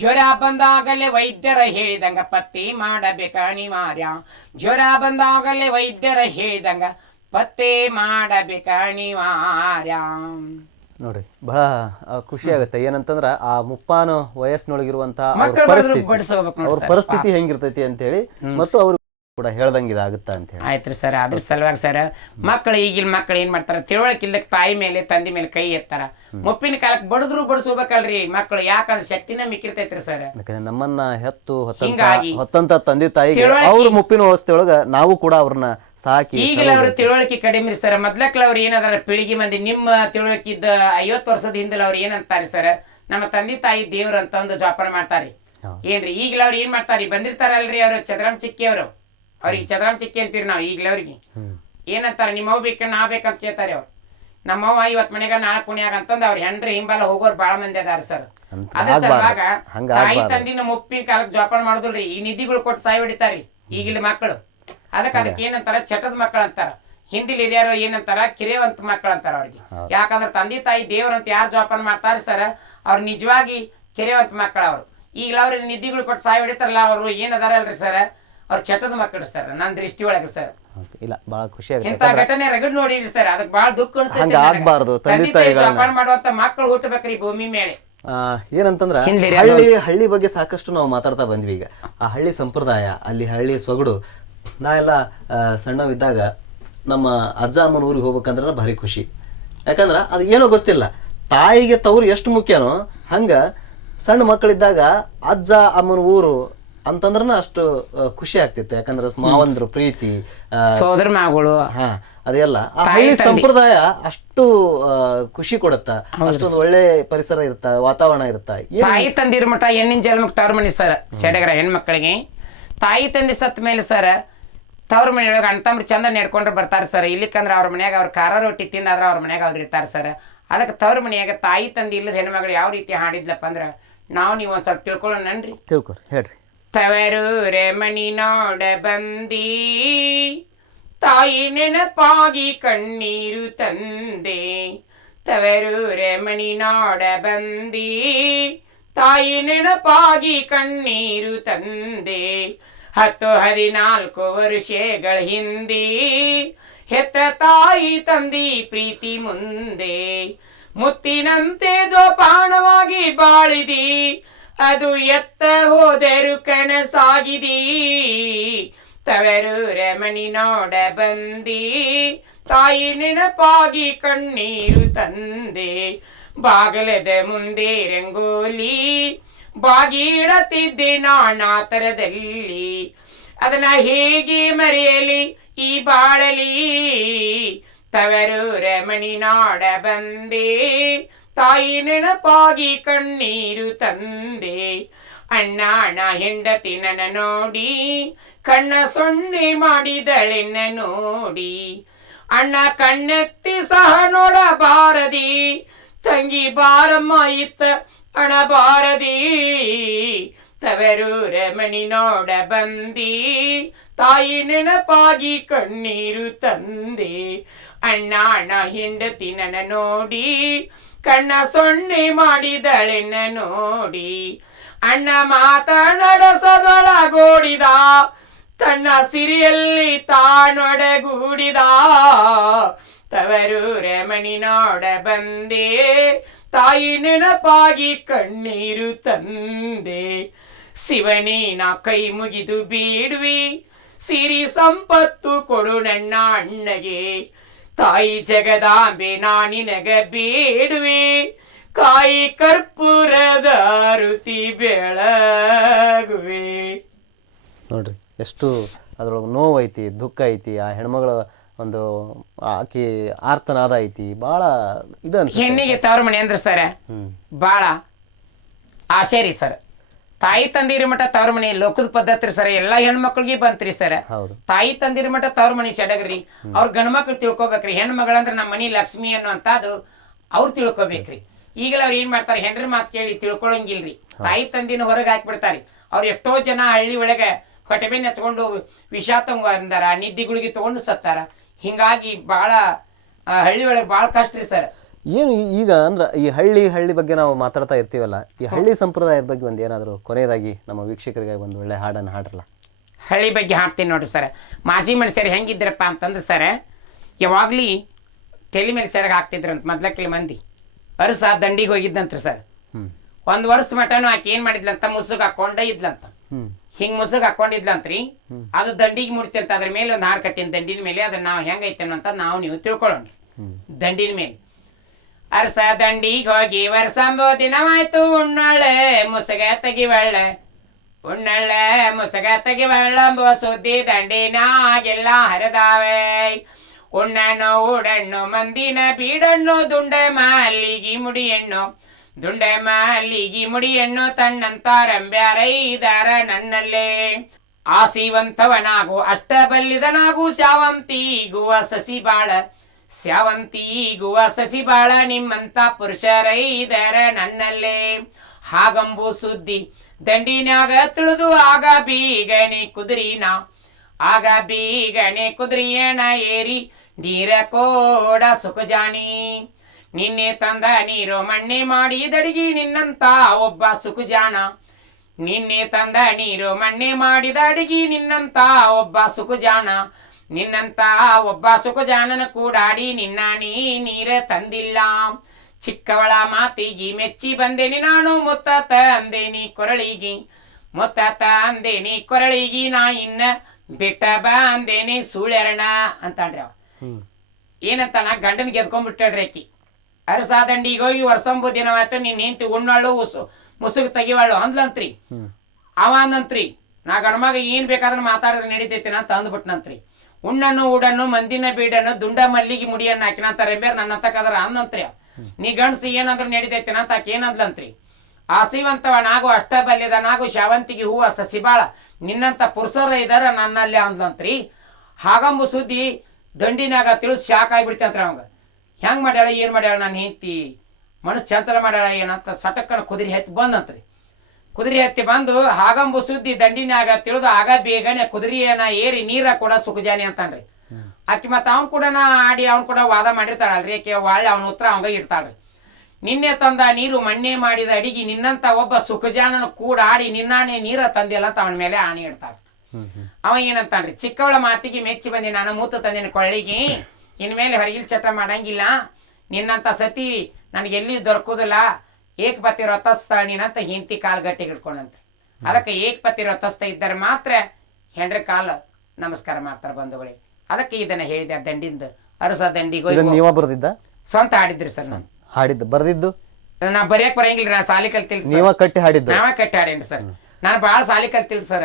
ಜ್ವರ ಬಂದಾಗಲೇ ವೈದ್ಯರ ಹೇಳಿದಂಗ ಪತ್ತೆ ಮಾಡಬೇಕ ಅನಿವಾರ್ಯ. ಜ್ವರ ಬಂದಾಗಲೇ ವೈದ್ಯರ ಹೇಳಿದಂಗ ಪತ್ತೆ ಮಾಡಬೇಕ ಅನಿವಾರ್ಯ. ನೋಡ್ರಿ ಬಹಳ ಖುಷಿ ಆಗುತ್ತೆ. ಏನಂತಂದ್ರ ಆ ಮುಪ್ಪಾನು ವಯಸ್ಸಿನೊಳಗಿರುವಂತಹ ಅವ್ರ ಪರಿಸ್ಥಿತಿ ಹೆಂಗಿರ್ತೈತಿ ಅಂತ ಹೇಳಿ ಮತ್ತು ಅವ್ರು ಕೂಡ ಹೇಳ್ದಂಗ ಇದಾಗುತ್ತ ಅಂತ ಹೇಳಿ. ಆಯ್ತ್ರಿ ಸರ್. ಅದ್ರ ಸಲುವಾಗಿ ಸರ್ ಮಕ್ಕಳು ಈಗಿನ ಮಕ್ಕಳು ಏನ್ ಮಾಡ್ತಾರ, ತಿಳುವಳಿಕೆ ಇಲ್ಲಕ್ಕೆ ತಾಯಿ ಮೇಲೆ ತಂದೆ ಮೇಲೆ ಕೈ ಎತ್ತಾರ. ಮುಪ್ಪಿನ ಕಾಲಕ್ಕೆ ಬಡಿಸ್ಬೇಕಲ್ರಿ ಮಕ್ಕಳು, ಯಾಕಂದ್ರೆ ಶಕ್ತಿನ ಮಿಕ್ಕಿರ್ತೈತ್ರಿ ಸರ್. ಯಾಕಂದ್ರೆ ನಮ್ಮನ್ನ ಹೆತ್ತು ಹೊತ್ತಂತ ತಂದೆ ತಾಯಿಗೆ ಅವ್ರ ಮುಪ್ಪಿನ ಅವಸ್ಥೆ ಒಳಗ ನಾವು ಕೂಡ ಅವ್ರನ್ನ ಸಾಕಿ. ಈಗಲ ಅವ್ರ ತಿಳುವಳಿಕೆ ಕಡಿಮೆ ಸರ್. ಮೊದ್ಲಕ್ಲ ಅವ್ರು ಏನದಾರ ಪೀಳಿಗೆ ಮಂದಿ ನಿಮ್ಮ ತಿಳುವಳಿಕೆ ಇದ್ದ 50 ವರ್ಷದ ಹಿಂದಲ ಅವ್ರು ಏನಂತಾರೆ ಸರ್, ನಮ್ಮ ತಂದೆ ತಾಯಿ ದೇವ್ರ ಅಂತ ಒಂದು ಜೋಪಾನ ಮಾಡ್ತಾರಿ ಏನ್ರಿ. ಈಗಲ ಅವ್ರು ಏನ್ ಮಾಡ್ತಾರಿ, ಬಂದಿರ್ತಾರಲ್ರಿ ಅವ್ರು ಚದರಾಮ್ ಚಿಕ್ಕಿ ಅವರು, ಅವ್ರಿಗೆ ಚದರಾಮ್ ಚಿಕ್ಕಿ ಅಂತೀರಿ ನಾವು. ಈಗಲೇ ಅವ್ರಿಗೆ ಏನಂತಾರ, ನಿಮ್ಮವ್ ಬೇಕ ನಾ ಬೇಕಂತ ಕೇಳ್ತಾರೆ ಅವ್ರು. ನಮ್ಮವ್ವ ಇವತ್ ಮನೆಗ ನಾಳೆ ಕುಣಿಯಾಗ ಅಂತಂದ್ ಅವ್ರ ಹೆಂಡ್ರಿ ಹಿಂಬಲ್ಲ ಹೋಗೋರು ಬಾಳ ಮಂದಿ ಅದಾರ ಸರ್. ಅದ್ರ ಸಲುವಾಗ ತಾಯಿ ತಂದಿನ ಮುಪ್ಪಿನ ಕಾಲಕ್ಕೆ ಜೋಪಾನ ಮಾಡುದಿಲ್ರಿ. ಈ ನಿಧಿಗಳು ಕೊಟ್ಟು ಸಾಯಿ ಹೊಡಿತಾರಿ ಈಗಿನ ಮಕ್ಕಳು. ಅದಕ್ಕೆ ಏನಂತಾರ, ಚಟದ ಮಕ್ಕಳು ಅಂತಾರ. ಹಿಂದಿಲಿ ಹಿರಿಯರು ಏನಂತಾರ, ಕಿರಿಯವಂತ ಮಕ್ಕಳು ಅಂತಾರ ಅವ್ರಿಗೆ. ಯಾಕಂದ್ರೆ ತಂದೆ ತಾಯಿ ದೇವ್ರಂತ ಯಾರು ಜೋಪಾನ ಮಾಡ್ತಾರ ಸರ್, ಅವ್ರು ನಿಜವಾಗಿ ಕಿರಿಯವಂತ ಮಕ್ಕಳು. ಅವ್ರು ಈಗಲ ಅವ್ರಿಗೆ ನಿಧಿಗಳು ಕೊಟ್ಟು ಸಾಯಿ ಹೊಡಿತಾರಲ್ಲ, ಅವ್ರು ಏನದಾರ ಅಲ್ರಿ ಸರ್, ಅವ್ರ ಚಟದ ಮಕ್ಕಳು ಸರ್ ನನ್ನ ದೃಷ್ಟಿ ಒಳಗೆ ಸರ್. ಇಲ್ಲ ಬಹಳ ಖುಷಿ ಆಗುತ್ತೆ. ಇಂತ ಘಟನೆ ರಗಡ್ ನೋಡಿ ಸರ್, ಅದಕ್ಕೆ ಬಹಳ ದುಃಖ ಅನ್ಸ್ತೈತಿ. ಆಗ್ಬಾರ್ದು ತಂದೆ ತಾಯಿಗಳನ್ನ ಜೋಪಾನ ಮಾಡುವಂತ ಮಕ್ಕಳು ಹುಟ್ಟಬೇಕ್ರಿ ಭೂಮಿ ಮೇಲೆ. ಏನಂತಂದ್ರ ಹಳ್ಳಿ ಬಗ್ಗೆ ಸಾಕಷ್ಟು ನಾವು ಮಾತಾಡ್ತಾ ಬಂದ್ವಿ. ಈಗ ಆ ಹಳ್ಳಿ ಸಂಪ್ರದಾಯ, ಅಲ್ಲಿ ಹಳ್ಳಿ ಸೊಗಡು. ನಾ ಎಲ್ಲ ಸಣ್ಣವಿದ್ದಾಗ ನಮ್ಮ ಅಜ್ಜ ಅಮ್ಮನ ಊರಿಗೆ ಹೋಗ್ಬೇಕಂದ್ರೆ ಭಾರಿ ಖುಷಿ. ಯಾಕಂದ್ರ ಅದು ಏನೋ ಗೊತ್ತಿಲ್ಲ, ತಾಯಿಗೆ ತವ್ರು ಎಷ್ಟು ಮುಖ್ಯನೋ ಹಂಗ ಸಣ್ಣ ಮಕ್ಕಳಿದ್ದಾಗ ಅಜ್ಜ ಅಮ್ಮನ ಊರು ಅಂತಂದ್ರನ ಅಷ್ಟು ಖುಷಿ ಆಗ್ತಿತ್ತು. ಯಾಕಂದ್ರೆ ಮಾವಂದ್ರು ಪ್ರೀತಿ, ಸೋದರ ಮಗಳು, ಅದೆಲ್ಲ ಆ ಹಳ್ಳಿ ಸಂಪ್ರದಾಯ ಅಷ್ಟು ಖುಷಿ ಕೊಡುತ್ತ. ಅಷ್ಟೊಂದು ಒಳ್ಳೆ ಪರಿಸರ ಇರುತ್ತ, ವಾತಾವರಣ ಇರುತ್ತ. ತಾಯಿ ತಂದಿರ ಮಠ ಹೆಣ್ಣಿನ ಜನ್ಮಕ್ಕೆ ತವ್ರ ಮನೆ ಸರ್. ಸೆಡಗರ ಹೆಣ್ಮಕ್ಳಿಗೆ ತಾಯಿ ತಂದೆ ಸತ್ ಮೇಲೆ ಸರ್ ತವ್ರ ಮನೆಯೊಳಗೆ ಅಣ್ತಂಬ್ರು ಚಂದ ನೆಡ್ಕೊಂಡ್ರೆ ಬರ್ತಾರೆ ಸರ್. ಇಲ್ಲಿಕಂದ್ರೆ ಅವ್ರ ಮನ್ಯಾಗ ಅವ್ರ ಖಾರ ರೊಟ್ಟಿ ತಿಂದಾದ್ರೆ ಅವ್ರ ಮನ್ಯಾಗ ಅವ್ರು ಇರ್ತಾರೆ ಸರ್. ಅದಕ್ಕೆ ತವ್ರ ಮನೆಯಾಗ ತಾಯಿ ತಂದೆ ಇಲ್ಲದ ಹೆಣ್ಮಗಳು ಯಾವ ರೀತಿ ಹಾಡಿದ್ಲಪ್ಪ ಅಂದ್ರೆ ನೀವು ಒಂದ್ ಸ್ವಲ್ಪ ತಿಳ್ಕೊಳ್ಳೋಣನ್ರಿ. ತಿಳ್ಕೊರಿ ಹೇಳ್ರಿ. ತವರೂರೆ ಮನಿ ನೋಡ ಬಂದಿ, ತಾಯಿ ನೆನಪಾಗಿ ಕಣ್ಣೀರು ತಂದೆ. ತವರೂರೆ ಮನಿ ನೋಡ ಬಂದಿ, ತಾಯಿ ನೆನಪಾಗಿ ಕಣ್ಣೀರು ತಂದೆ. 10-14 ವರ್ಷಗಳ ಹಿಂದೆ ಹೆತ್ತ ತಾಯಿ ತಂದಿ ಪ್ರೀತಿ ಮುಂದೆ. ಮುತ್ತಿನಂತೆ ಜೋಪಾನವಾಗಿ ಬಾಳಿದಿ, ಅದು ಎತ್ತ ಹೋದರು ಕನಸಾಗಿದಿ. ತವರೂರ ಮನಿ ನೋಡ ಬಂದಿ, ತಾಯಿ ನೆನಪಾಗಿ ಕಣ್ಣೀರು ತಂದೆ. ಬಾಗಲದ ಮುಂದೆ ರಂಗೋಲಿ ಬಾಗಿಡತಿದ್ದೆ ನಾನಾತರದಲ್ಲಿ, ಅದನ್ನ ಹೇಗೆ ಮರೆಯಲಿ ಈ ಬಾಳಲಿ. ತವರೂರ ಮನಿ ನಾಡ ಬಂದೆ, ತಾಯಿ ನೆನಪಾಗಿ ಕಣ್ಣೀರು ತಂದೆ. ಅಣ್ಣಾಣ ಹೆಂಡತಿ ನನ್ನ ನೋಡಿ ಕಣ್ಣ ಸೊನ್ನೆ ಮಾಡಿದಳೆನ್ನ ನೋಡಿ. ಅಣ್ಣ ಕಣ್ಣೆತ್ತಿ ಸಹ ನೋಡಬಾರದಿ, ತಂಗಿ ಬಾರಮ್ಮ ಇತ್ತ ಅಣಬಾರದಿ. ತವರೂರ ಮನಿ ನೋಡ ಬಂದಿ, ತಾಯಿ ನೆನಪಾಗಿ ಕಣ್ಣೀರು ತಂದೆ. ಅಣ್ಣಾಣ ಹೆಂಡತಿ ನನ್ನ ನೋಡಿ ಕಣ್ಣ ಸೊನ್ನೆ ಮಾಡಿದಳೆನ್ನ ನೋಡಿ. ಅಣ್ಣ ಮಾತನಾಡಸದೊಳಗೋಡಿದ, ತನ್ನ ಸಿರಿಯಲ್ಲಿ ತಾನೊಡಗೂಡಿದ. ತವರೂರ ಮನಿ ನೋಡ ಬಂದೆ, ತಾಯಿ ನೆನಪಾಗಿ ಕಣ್ಣೀರು ತಂದೆ. ಶಿವನೇ ನಾ ಕೈ ಮುಗಿದು ಬೇಡುವೆ, ಸಿರಿ ಸಂಪತ್ತು ಕೊಡು ನನ್ನ ಅಣ್ಣಗೆ. ತಾಯಿ ಜಗದಾಂಬೆ ನಾನಿನಗ ಬೇಡುವೆ, ಕಾಯಿ ಕರ್ಪೂರದ ರುತಿ ಬೆಳಗುವೆ. ನೋಡ್ರಿ ಎಷ್ಟು ಅದ್ರೊಳಗೆ ನೋವು ಐತಿ, ದುಃಖ ಐತಿ. ಆ ಹೆಣ್ಮಗಳ ಒಂದು ಆಕಿ ಆರ್ತನಾದ ಐತಿ. ಬಾಳ ಇದು ಹೆಣ್ಣಿಗೆ ತವ್ರ ಮನೆ ಅಂದ್ರೆ ಸರ್ ಬಾಳ ಆಸೆ ರೀ ಸರ್. ತಾಯಿ ತಂದಿರ ಮಠ ತವ್ರ ಮನೆ ಲೋಕದ ಪದ್ಧತಿ ರೀ ಸರ್. ಎಲ್ಲಾ ಹೆಣ್ಮಕ್ಳಿಗೆ ಬಂತ್ರಿ ಸರ್. ತಾಯಿ ತಂದಿರ ಮಠ ತವ್ರ ಮನೆ ಸೆಡಗ್ರಿ. ಅವ್ರ ಗಂಡ್ಮಕ್ಳು ತಿಳ್ಕೊಬೇಕ್ರಿ. ಹೆಣ್ಮಗಳಂದ್ರ ನಮ್ಮ ಮನಿ ಲಕ್ಷ್ಮಿ ಅನ್ನುವಂಥದ್ದು ಅವ್ರು ತಿಳ್ಕೊಬೇಕ್ರಿ. ಈಗಲೇ ಅವ್ರು ಏನ್ ಮಾಡ್ತಾರೆ ಹೆಂಡ್ರಿ ಮಾತು ಕೇಳಿ ತಿಳ್ಕೊಳಂಗಿಲ್ರಿ. ತಾಯಿ ತಂದಿನ ಹೊರಗೆ ಹಾಕ್ಬಿಡ್ತಾರೆ. ಅವ್ರು ಎಷ್ಟೋ ಜನ ಹಳ್ಳಿ ಒಳಗೆ ಹೊಟ್ಟೆ ಬೆನ್ನು ಹಚ್ಕೊಂಡು ವಿಷ ಅಂದಾರ, ನಿದ್ದೆ ಗುಳಿಗೆ ತಗೊಂಡು ಸತ್ತಾರ. ಹಿಂಗಾಗಿ ಭಾಳ ಹಳ್ಳಿ ಒಳಗೆ ಭಾಳ ಕಷ್ಟ ರೀ ಸರ್. ಏನು ಈಗ ಅಂದ್ರೆ ಈ ಹಳ್ಳಿ ಬಗ್ಗೆ ನಾವು ಮಾತಾಡ್ತಾ ಇರ್ತೀವಲ್ಲ, ಈ ಹಳ್ಳಿ ಸಂಪ್ರದಾಯದ ಬಗ್ಗೆ ಒಂದು ಏನಾದರೂ ಕೊನೆಯದಾಗಿ ನಮ್ಮ ವೀಕ್ಷಕರಿಗೆ ಒಂದು ಒಳ್ಳೆ ಹಾಡನ್ನು ಹಾಡ್ರಲ್ಲ. ಹಳ್ಳಿ ಬಗ್ಗೆ ಹಾಡ್ತೀನಿ ನೋಡ್ರಿ ಸರ್. ಮಾಜಿ ಮನುಷ್ಯರು ಹೆಂಗಿದ್ರಪ್ಪ ಅಂತಂದ್ರೆ ಸರ್, ಯಾವಾಗ್ಲಿ ತಲೆ ಮೇಲೆ ಸೆರಗ ಹಾಕ್ತಿದ್ರಂತ ಮೊದ್ಲಕ್ಕಿಲ್ಲ ಮಂದಿ. ಅರಸ ದಂಡಿಗೆ ಹೋಗಿದ್ದಂತ್ರಿ ಸರ್. 1 ವರ್ಷ ಮಟನು ಆಕೆ ಏನ್ ಮಾಡಿದ್ಲಂತ, ಮುಸುಗ್ ಹಾಕೊಂಡೇ ಇದ್ಲಂತ. ಹಿಂಗ್ ಮುಸುಗ್ ಹಾಕೊಂಡಿದ್ಲಂತ್ರಿ. ಅದು ದಂಡಿಗೆ ಮುಡ್ತಿ ಅಂತ ಅದ್ರ ಮೇಲೆ ಒಂದು ಹಾರ ಕಟ್ಟಿನ ದಂಡಿನ ಮೇಲೆ ಅದನ್ನ ನಾವು ಹೆಂಗೈತೇನೋ ಅಂತ ನಾವು ನೀವು ತಿಳ್ಕೊಳ್ಳೋಣ್ರಿ. ದಂಡಿನ ಮೇಲೆ ಅರಸ ದಂಡಿಗೆ ಹೋಗಿ ವರ್ಷಂಬೋ ದಿನವಾಯ್ತು, ಉಣ್ಣಳೆ ಮುಸುಗ ತೆಗಿವಳ್ಳೆ, ಉಣ್ಣಳ್ಳೆ ಮುಸುಗ ತೆಗಿವಳ್ಳಂಬೋ ಸುದ್ದಿ ದಂಡಿನಾಗೆಲ್ಲ ಹರಿದಾವೆ. ಉಣ್ಣಣ್ಣು ಉಡಣ್ಣು ಮಂದಿನ ಬೀಡಣ್ಣು, ದುಂಡೆ ಮಲ್ಲಿಗಿ ಮುಡಿಯಣ್ಣು, ದುಂಡೆ ಮಲ್ಲಿಗಿ ಮುಡಿಯಣ್ಣು, ತಣ್ಣಂತಾರಂಬ್ಯಾರೈದಾರ ನನ್ನಲ್ಲೇ. ಆಸಿವಂತವನಾಗು ಅಷ್ಟ ಬಲ್ಲಿದನಾಗು, ಶಾವಂತಿಗುವ ಸಸಿ ಬಾಳ, ಶಾವಂತಿಗುವ ಸಸಿ ಬಾಳ, ನಿಮ್ಮಂತ ಪುರುಷರೈದಾರ ನನ್ನಲ್ಲೇ. ಹಾಗಂಬು ಸುದ್ದಿ ದಂಡಿನ್ಯಾಗ ತಿಳಿದು ಆಗ ಬೀಗನೆ ಕುದುರಿನ, ಆಗ ಬೀಗನೆ ಕುದುರಿಯಣ ಏರಿ ನೀರ ಕೋಡ ಸುಖಜಾನಿ. ನಿನ್ನೆ ತಂದ ನೀರು ಮಣ್ಣೆ ಮಾಡಿ ದಡಿಗಿ ನಿನ್ನಂತ ಒಬ್ಬ ಸುಖಜಾನ, ನಿನ್ನೆ ತಂದ ನೀರು ಮಣ್ಣೆ ಮಾಡಿದ ಅಡಿಗಿ ನಿನ್ನಂತ ಒಬ್ಬ ಸುಖಜಾನ, ನಿನ್ನಂತ ಒಬ್ಬ ಸುಖಜಾನನ ಕೂಡಾಡಿ ನಿನ್ನ ನೀರ ತಂದಿಲ್ಲ. ಚಿಕ್ಕವಳ ಮಾತಿಗಿ ಮೆಚ್ಚಿ ಬಂದೇನಿ ನಾನು, ಮುತ್ತ ತಂದೇನಿ ಕೊರಳಿಗಿ, ಮುತ್ತ ತಂದೇನಿ ಕೊರಳಿಗಿ, ನಾ ಇನ್ನ ಬಿಟ್ಟ ಬಂದೇನಿ ಸುಳ್ಳೆರಣ ಅಂತಾನ್ರಿ ಅವ. ಏನಂತ ನಾ ಗಂಡನ ಗೆದ್ಕೊಂಡ್ಬಿಟ್ಟಾಡ್ರಿ ಆಕಿ. ಅರಸ ದಂಡಿಗೆ ಹೋಗಿ ವರ್ಷಂಬು ದಿನವಾಯ್ತು, ನೀನ್ ಹೆಂಡತಿ ಉಣ್ಣಾಳು ಮುಸುಗ್ ತೆಗಿವಾಳು ಅಂದ್ಲಂತ್ರಿ. ಅವ ಅಂದಂತ್ರಿ, ನಾ ಗಣಮಗ ಏನ್ ಬೇಕಾದ್ರೆ ಮಾತಾಡಿದ್ರೆ ನಡೀತೈತಿ ಅಂತ ಅಂದ್ಬಿಟ್ನಂತ್ರಿ. ಉಣ್ಣನ್ನು ಉಡನ್ನು ಮಂದಿನ ಬೀಡನ್ನು, ದುಂಡ ಮಲ್ಲಿಗೆ ಮುಡಿಯನ್ನ ಹಾಕಿನಂತ ರೆಂಬೇರ್ ನನ್ನ ತಕ್ಕದ್ರ ಅಂದಂತ್ರಿ. ನೀ ಗಂಡ್ಸಿ ಏನಂದ್ರೆ ನಡೀತೈತಿನ ಅಂತ ಆಕೆ ಏನಂದ್ಲಂತ್ರಿ. ಆಸಿವಂತವನಾಗು ಅಷ್ಟ ಬಲ್ಯದನಾಗು, ಶಾವಂತಿಗೆ ಹೂವ ಸಸಿಬಾಳ, ನಿನ್ನಂತ ಪುರುಷರ ಇದಾರ ನನ್ನಲ್ಲಿ ಅಂದ್ಲಂತ್ರಿ. ಹಾಗಂಬು ಸುದ್ದಿ ದಂಡಿನಾಗ ತಿಳಿಸ್ ಶಾಕ್ ಆಗಿಬಿಡ್ತಂತ್ರಿ ಅವಂಗ. ಹೆಂಗ್ ಮಾಡ್ಯಾಳ ಏನ್ ಮಾಡ್ಯಾಳ ನನ್ನ ಹೆಂಡತಿ, ಮನಸ್ಸು ಚಂಚಲ ಮಾಡ್ಯಾಳ ಏನಂತ ಸಟಕ್ಕನ ಕುದುರೆ ಹತ್ತಿ ಬಂದಂತ್ರಿ. ಕುದುರೆ ಹತ್ತಿ ಬಂದು ಹಾಗಂಬು ಸುದ್ದಿ ದಂಡಿನಾಗ ತಿಳಿದು ಆಗ ಬೇಗನೆ ಕುದುರೆಯನ್ನ ಏರಿ ನೀರ ಕೂಡ ಸುಖಜಾನಿ ಅಂತಾನ್ರಿ. ಆಕಿ ಮತ್ತ ಅವ್ನ್ ಕೂಡ ಆಡಿ ಅವ್ನ್ ಕೂಡ ವಾದ ಮಾಡಿರ್ತಾಳಲ್ರಿ ಆಕೆ. ಒಳ್ಳೆ ಅವನ ಉತ್ತರ ಅವಂಗ ಇರ್ತಾಳ್ರಿ. ನಿನ್ನೆ ತಂದ ನೀರು ಮಣ್ಣೆ ಮಾಡಿದ ಅಡಿಗೆ ನಿನ್ನಂತ ಒಬ್ಬ ಸುಖಜಾನನ ಕೂಡ ಆಡಿ ನಿನ್ನಾನೆ ನೀರ ತಂದಿಲ್ಲ ಅಂತ ಅವನ ಮೇಲೆ ಆಣಿ ಇಡ್ತಾಳ. ಅವ ಏನಂತಾನ್ರಿ, ಚಿಕ್ಕವಳ ಮಾತಿಗೆ ಮೆಚ್ಚಿ ಬಂದಿ ನಾನು, ಮೂತ ತಂದಿನ ಕೊಳ್ಳಿಗಿ, ಇನ್ಮೇಲೆ ಹೊರಗಿಲ್ ಚಟ ಮಾಡಂಗಿಲ್ಲ, ನಿನ್ನಂತ ಸತಿ ನನಗೆ ಎಲ್ಲಿ ದೊರಕುದಿಲ್ಲ, ಏಕಪತಿ ರಥಸ್ಥ ನೀನಂತ ಹಿಂತಿ ಕಾಲ್ ಗಟ್ಟಿಗೆ ಇಟ್ಕೊಂಡಂತೆ. ಅದಕ್ಕೆ ಏಕಪತಿ ರಥಸ್ಥ ಇದ್ದರೆ ಮಾತ್ರ ಹೆಂಡ್ರಿ ಕಾಲ ನಮಸ್ಕಾರ ಮಾಡ್ತಾರ ಬಂಧುಗಳೇ. ಅದಕ್ಕೆ ಇದನ್ನ ಹೇಳಿದೆ. ದಂಡಿಂದ ಅರಸ ದಂಡಿಗೆ ನೀವ ಬರ್ದಿದ್ದ ಸ್ವಂತ ಹಾಡಿದ್ರಿ ಸರ್. ನಾನು ಹಾಡಿದ್ದು ಬರ್ದಿದ್ದು ನಾ ಬರೆಯಕ್ ಬರಂಗಿಲ್ರಿ, ನಾ ಸಾಲಿ ಕಲ್ತಿಲ್. ನೀವ ಕಟ್ಟಿ ಹಾಡಿದ್ದು? ನಾವ ಕಟ್ಟಿ ಹಾಡೇನ್ರಿ ಸರ್. ನಾನು ಬಾಳ ಸಾಲಿ ಕಲ್ತಿಲ್ ಸರ್.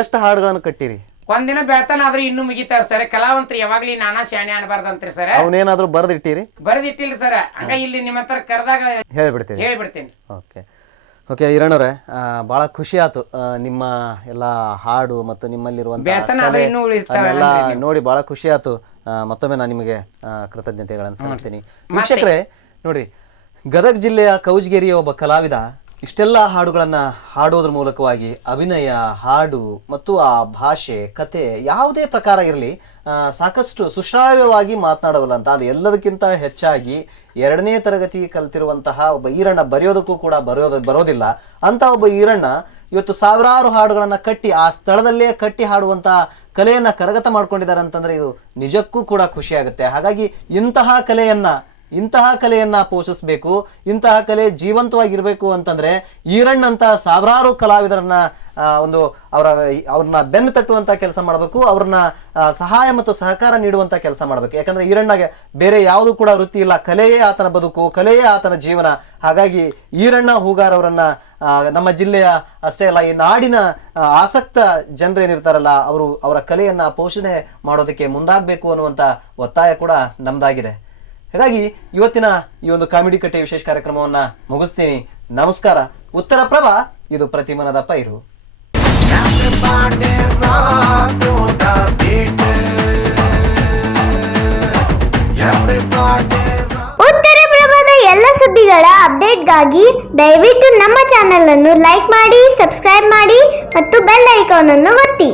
ಎಷ್ಟು ಹಾಡುಗಳನ್ನು ಕಟ್ಟಿರಿ? ಒಂದಿನ ಬೆಳ್ತಾನ ಆದ್ರೂ ಇನ್ನೂ ಮುಗಿತಾವ ಸರ್. ಕಲಾವಂತ್ರಿ ಯಾವಾಗ್ಲಿ ನಾನಾ ಶಾಣೆ ಅನ್ಬಾರ್ದಂತ್ರಿ ಸರ್. ಅವನೇನಾದ್ರೂ ಬರ್ದಿಟ್ಟಿರಿ? ಬರ್ದಿಟ್ಟಿಲ್ರಿ ಸರ್. ಹಂಗ ಇಲ್ಲಿ ನಿಮ್ಮ ಹತ್ರ ಕರೆದಾಗ ಹೇಳ್ಬಿಡ್ತೇನೆ. ಓಕೆ ಓಕೆ ಈರಣ್ಣವ್ರೆ, ಬಹಳ ಖುಷಿ ಆಯ್ತು ನಿಮ್ಮ ಎಲ್ಲ ಹಾಡು ಮತ್ತು ನಿಮ್ಮಲ್ಲಿರುವಂತ ನೋಡಿ ಬಹಳ ಖುಷಿ ಆಯ್ತು. ಮತ್ತೊಮ್ಮೆ ನಾನು ನಿಮಗೆ ಕೃತಜ್ಞತೆಗಳನ್ನು ಸಲ್ಲಿಸ್ತೀನಿ. ವೀಕ್ಷಕರೇ ನೋಡ್ರಿ, ಗದಗ ಜಿಲ್ಲೆಯ ಕೌಜಗೇರಿಯ ಒಬ್ಬ ಕಲಾವಿದ ಇಷ್ಟೆಲ್ಲ ಹಾಡುಗಳನ್ನು ಹಾಡೋದ್ರ ಮೂಲಕವಾಗಿ ಅಭಿನಯ, ಹಾಡು ಮತ್ತು ಆ ಭಾಷೆ, ಕತೆ ಯಾವುದೇ ಪ್ರಕಾರ ಇರಲಿ ಸಾಕಷ್ಟು ಸುಶ್ರಾವ್ಯವಾಗಿ ಮಾತನಾಡೋಲ್ಲ ಅಂತ. ಅದು ಎಲ್ಲದಕ್ಕಿಂತ ಹೆಚ್ಚಾಗಿ 2ನೇ ತರಗತಿ ಕಲಿತಿರುವಂತಹ ಒಬ್ಬ ಈರಣ್ಣ ಬರೆಯೋದಕ್ಕೂ ಕೂಡ ಬರೋದಿಲ್ಲ ಅಂತ ಒಬ್ಬ ಈರಣ್ಣ ಇವತ್ತು ಸಾವಿರಾರು ಹಾಡುಗಳನ್ನು ಕಟ್ಟಿ ಆ ಸ್ಥಳದಲ್ಲೇ ಕಟ್ಟಿ ಹಾಡುವಂಥ ಕಲೆಯನ್ನು ಕರಗತ ಮಾಡ್ಕೊಂಡಿದ್ದಾರೆ ಅಂತಂದರೆ ಇದು ನಿಜಕ್ಕೂ ಕೂಡ ಖುಷಿಯಾಗುತ್ತೆ. ಹಾಗಾಗಿ ಇಂತಹ ಕಲೆಯನ್ನ ಪೋಷಿಸಬೇಕು, ಇಂತಹ ಕಲೆ ಜೀವಂತವಾಗಿರ್ಬೇಕು ಅಂತಂದ್ರೆ ಈರಣ್ಣಂತ ಸಾವಿರಾರು ಕಲಾವಿದರನ್ನ ಅವ್ರನ್ನ ಬೆನ್ನು ತಟ್ಟುವಂತ ಕೆಲಸ ಮಾಡಬೇಕು, ಅವ್ರನ್ನ ಸಹಾಯ ಮತ್ತು ಸಹಕಾರ ನೀಡುವಂತ ಕೆಲಸ ಮಾಡಬೇಕು. ಯಾಕಂದ್ರೆ ಈರಣ್ಣಗೆ ಬೇರೆ ಯಾವುದು ಕೂಡ ವೃತ್ತಿ ಇಲ್ಲ, ಕಲೆಯೇ ಆತನ ಬದುಕು, ಕಲೆಯೇ ಆತನ ಜೀವನ. ಹಾಗಾಗಿ ಈರಣ್ಣ ಹೂಗಾರ್ ಅವರನ್ನ ನಮ್ಮ ಜಿಲ್ಲೆಯ ಅಷ್ಟೇ ಅಲ್ಲ, ಈ ನಾಡಿನ ಆಸಕ್ತ ಜನರೇನಿರ್ತಾರಲ್ಲ ಅವರ ಕಲೆಯನ್ನ ಪೋಷಣೆ ಮಾಡೋದಕ್ಕೆ ಮುಂದಾಗಬೇಕು ಅನ್ನುವಂತ ಒತ್ತಾಯ ಕೂಡ ನಮ್ದಾಗಿದೆ. ಹಾಗಾಗಿ ಇವತ್ತಿನ ಈ ಒಂದು ಕಾಮಿಡಿ ಕಟ್ಟೆ ವಿಶೇಷ ಕಾರ್ಯಕ್ರಮವನ್ನ ಮುಗಿಸ್ತೀನಿ. ನಮಸ್ಕಾರ. ಉತ್ತರ ಪ್ರಭಾ, ಇದು ಪ್ರತಿಮನದ ಪೈರು. ಉತ್ತರ ಪ್ರಭಾದ ಎಲ್ಲ ಸುದ್ದಿಗಳ ವಿಡಿಯೋಗಳಿಗಾಗಿ ದಯವಿಟ್ಟು ನಮ್ಮ ಚಾನೆಲ್ ಅನ್ನು ಲೈಕ್ ಮಾಡಿ, ಸಬ್ಸ್ಕ್ರೈಬ್ ಮಾಡಿ ಮತ್ತು ಬೆಲ್ ಐಕಾನ್ ಅನ್ನು ಒತ್ತಿ.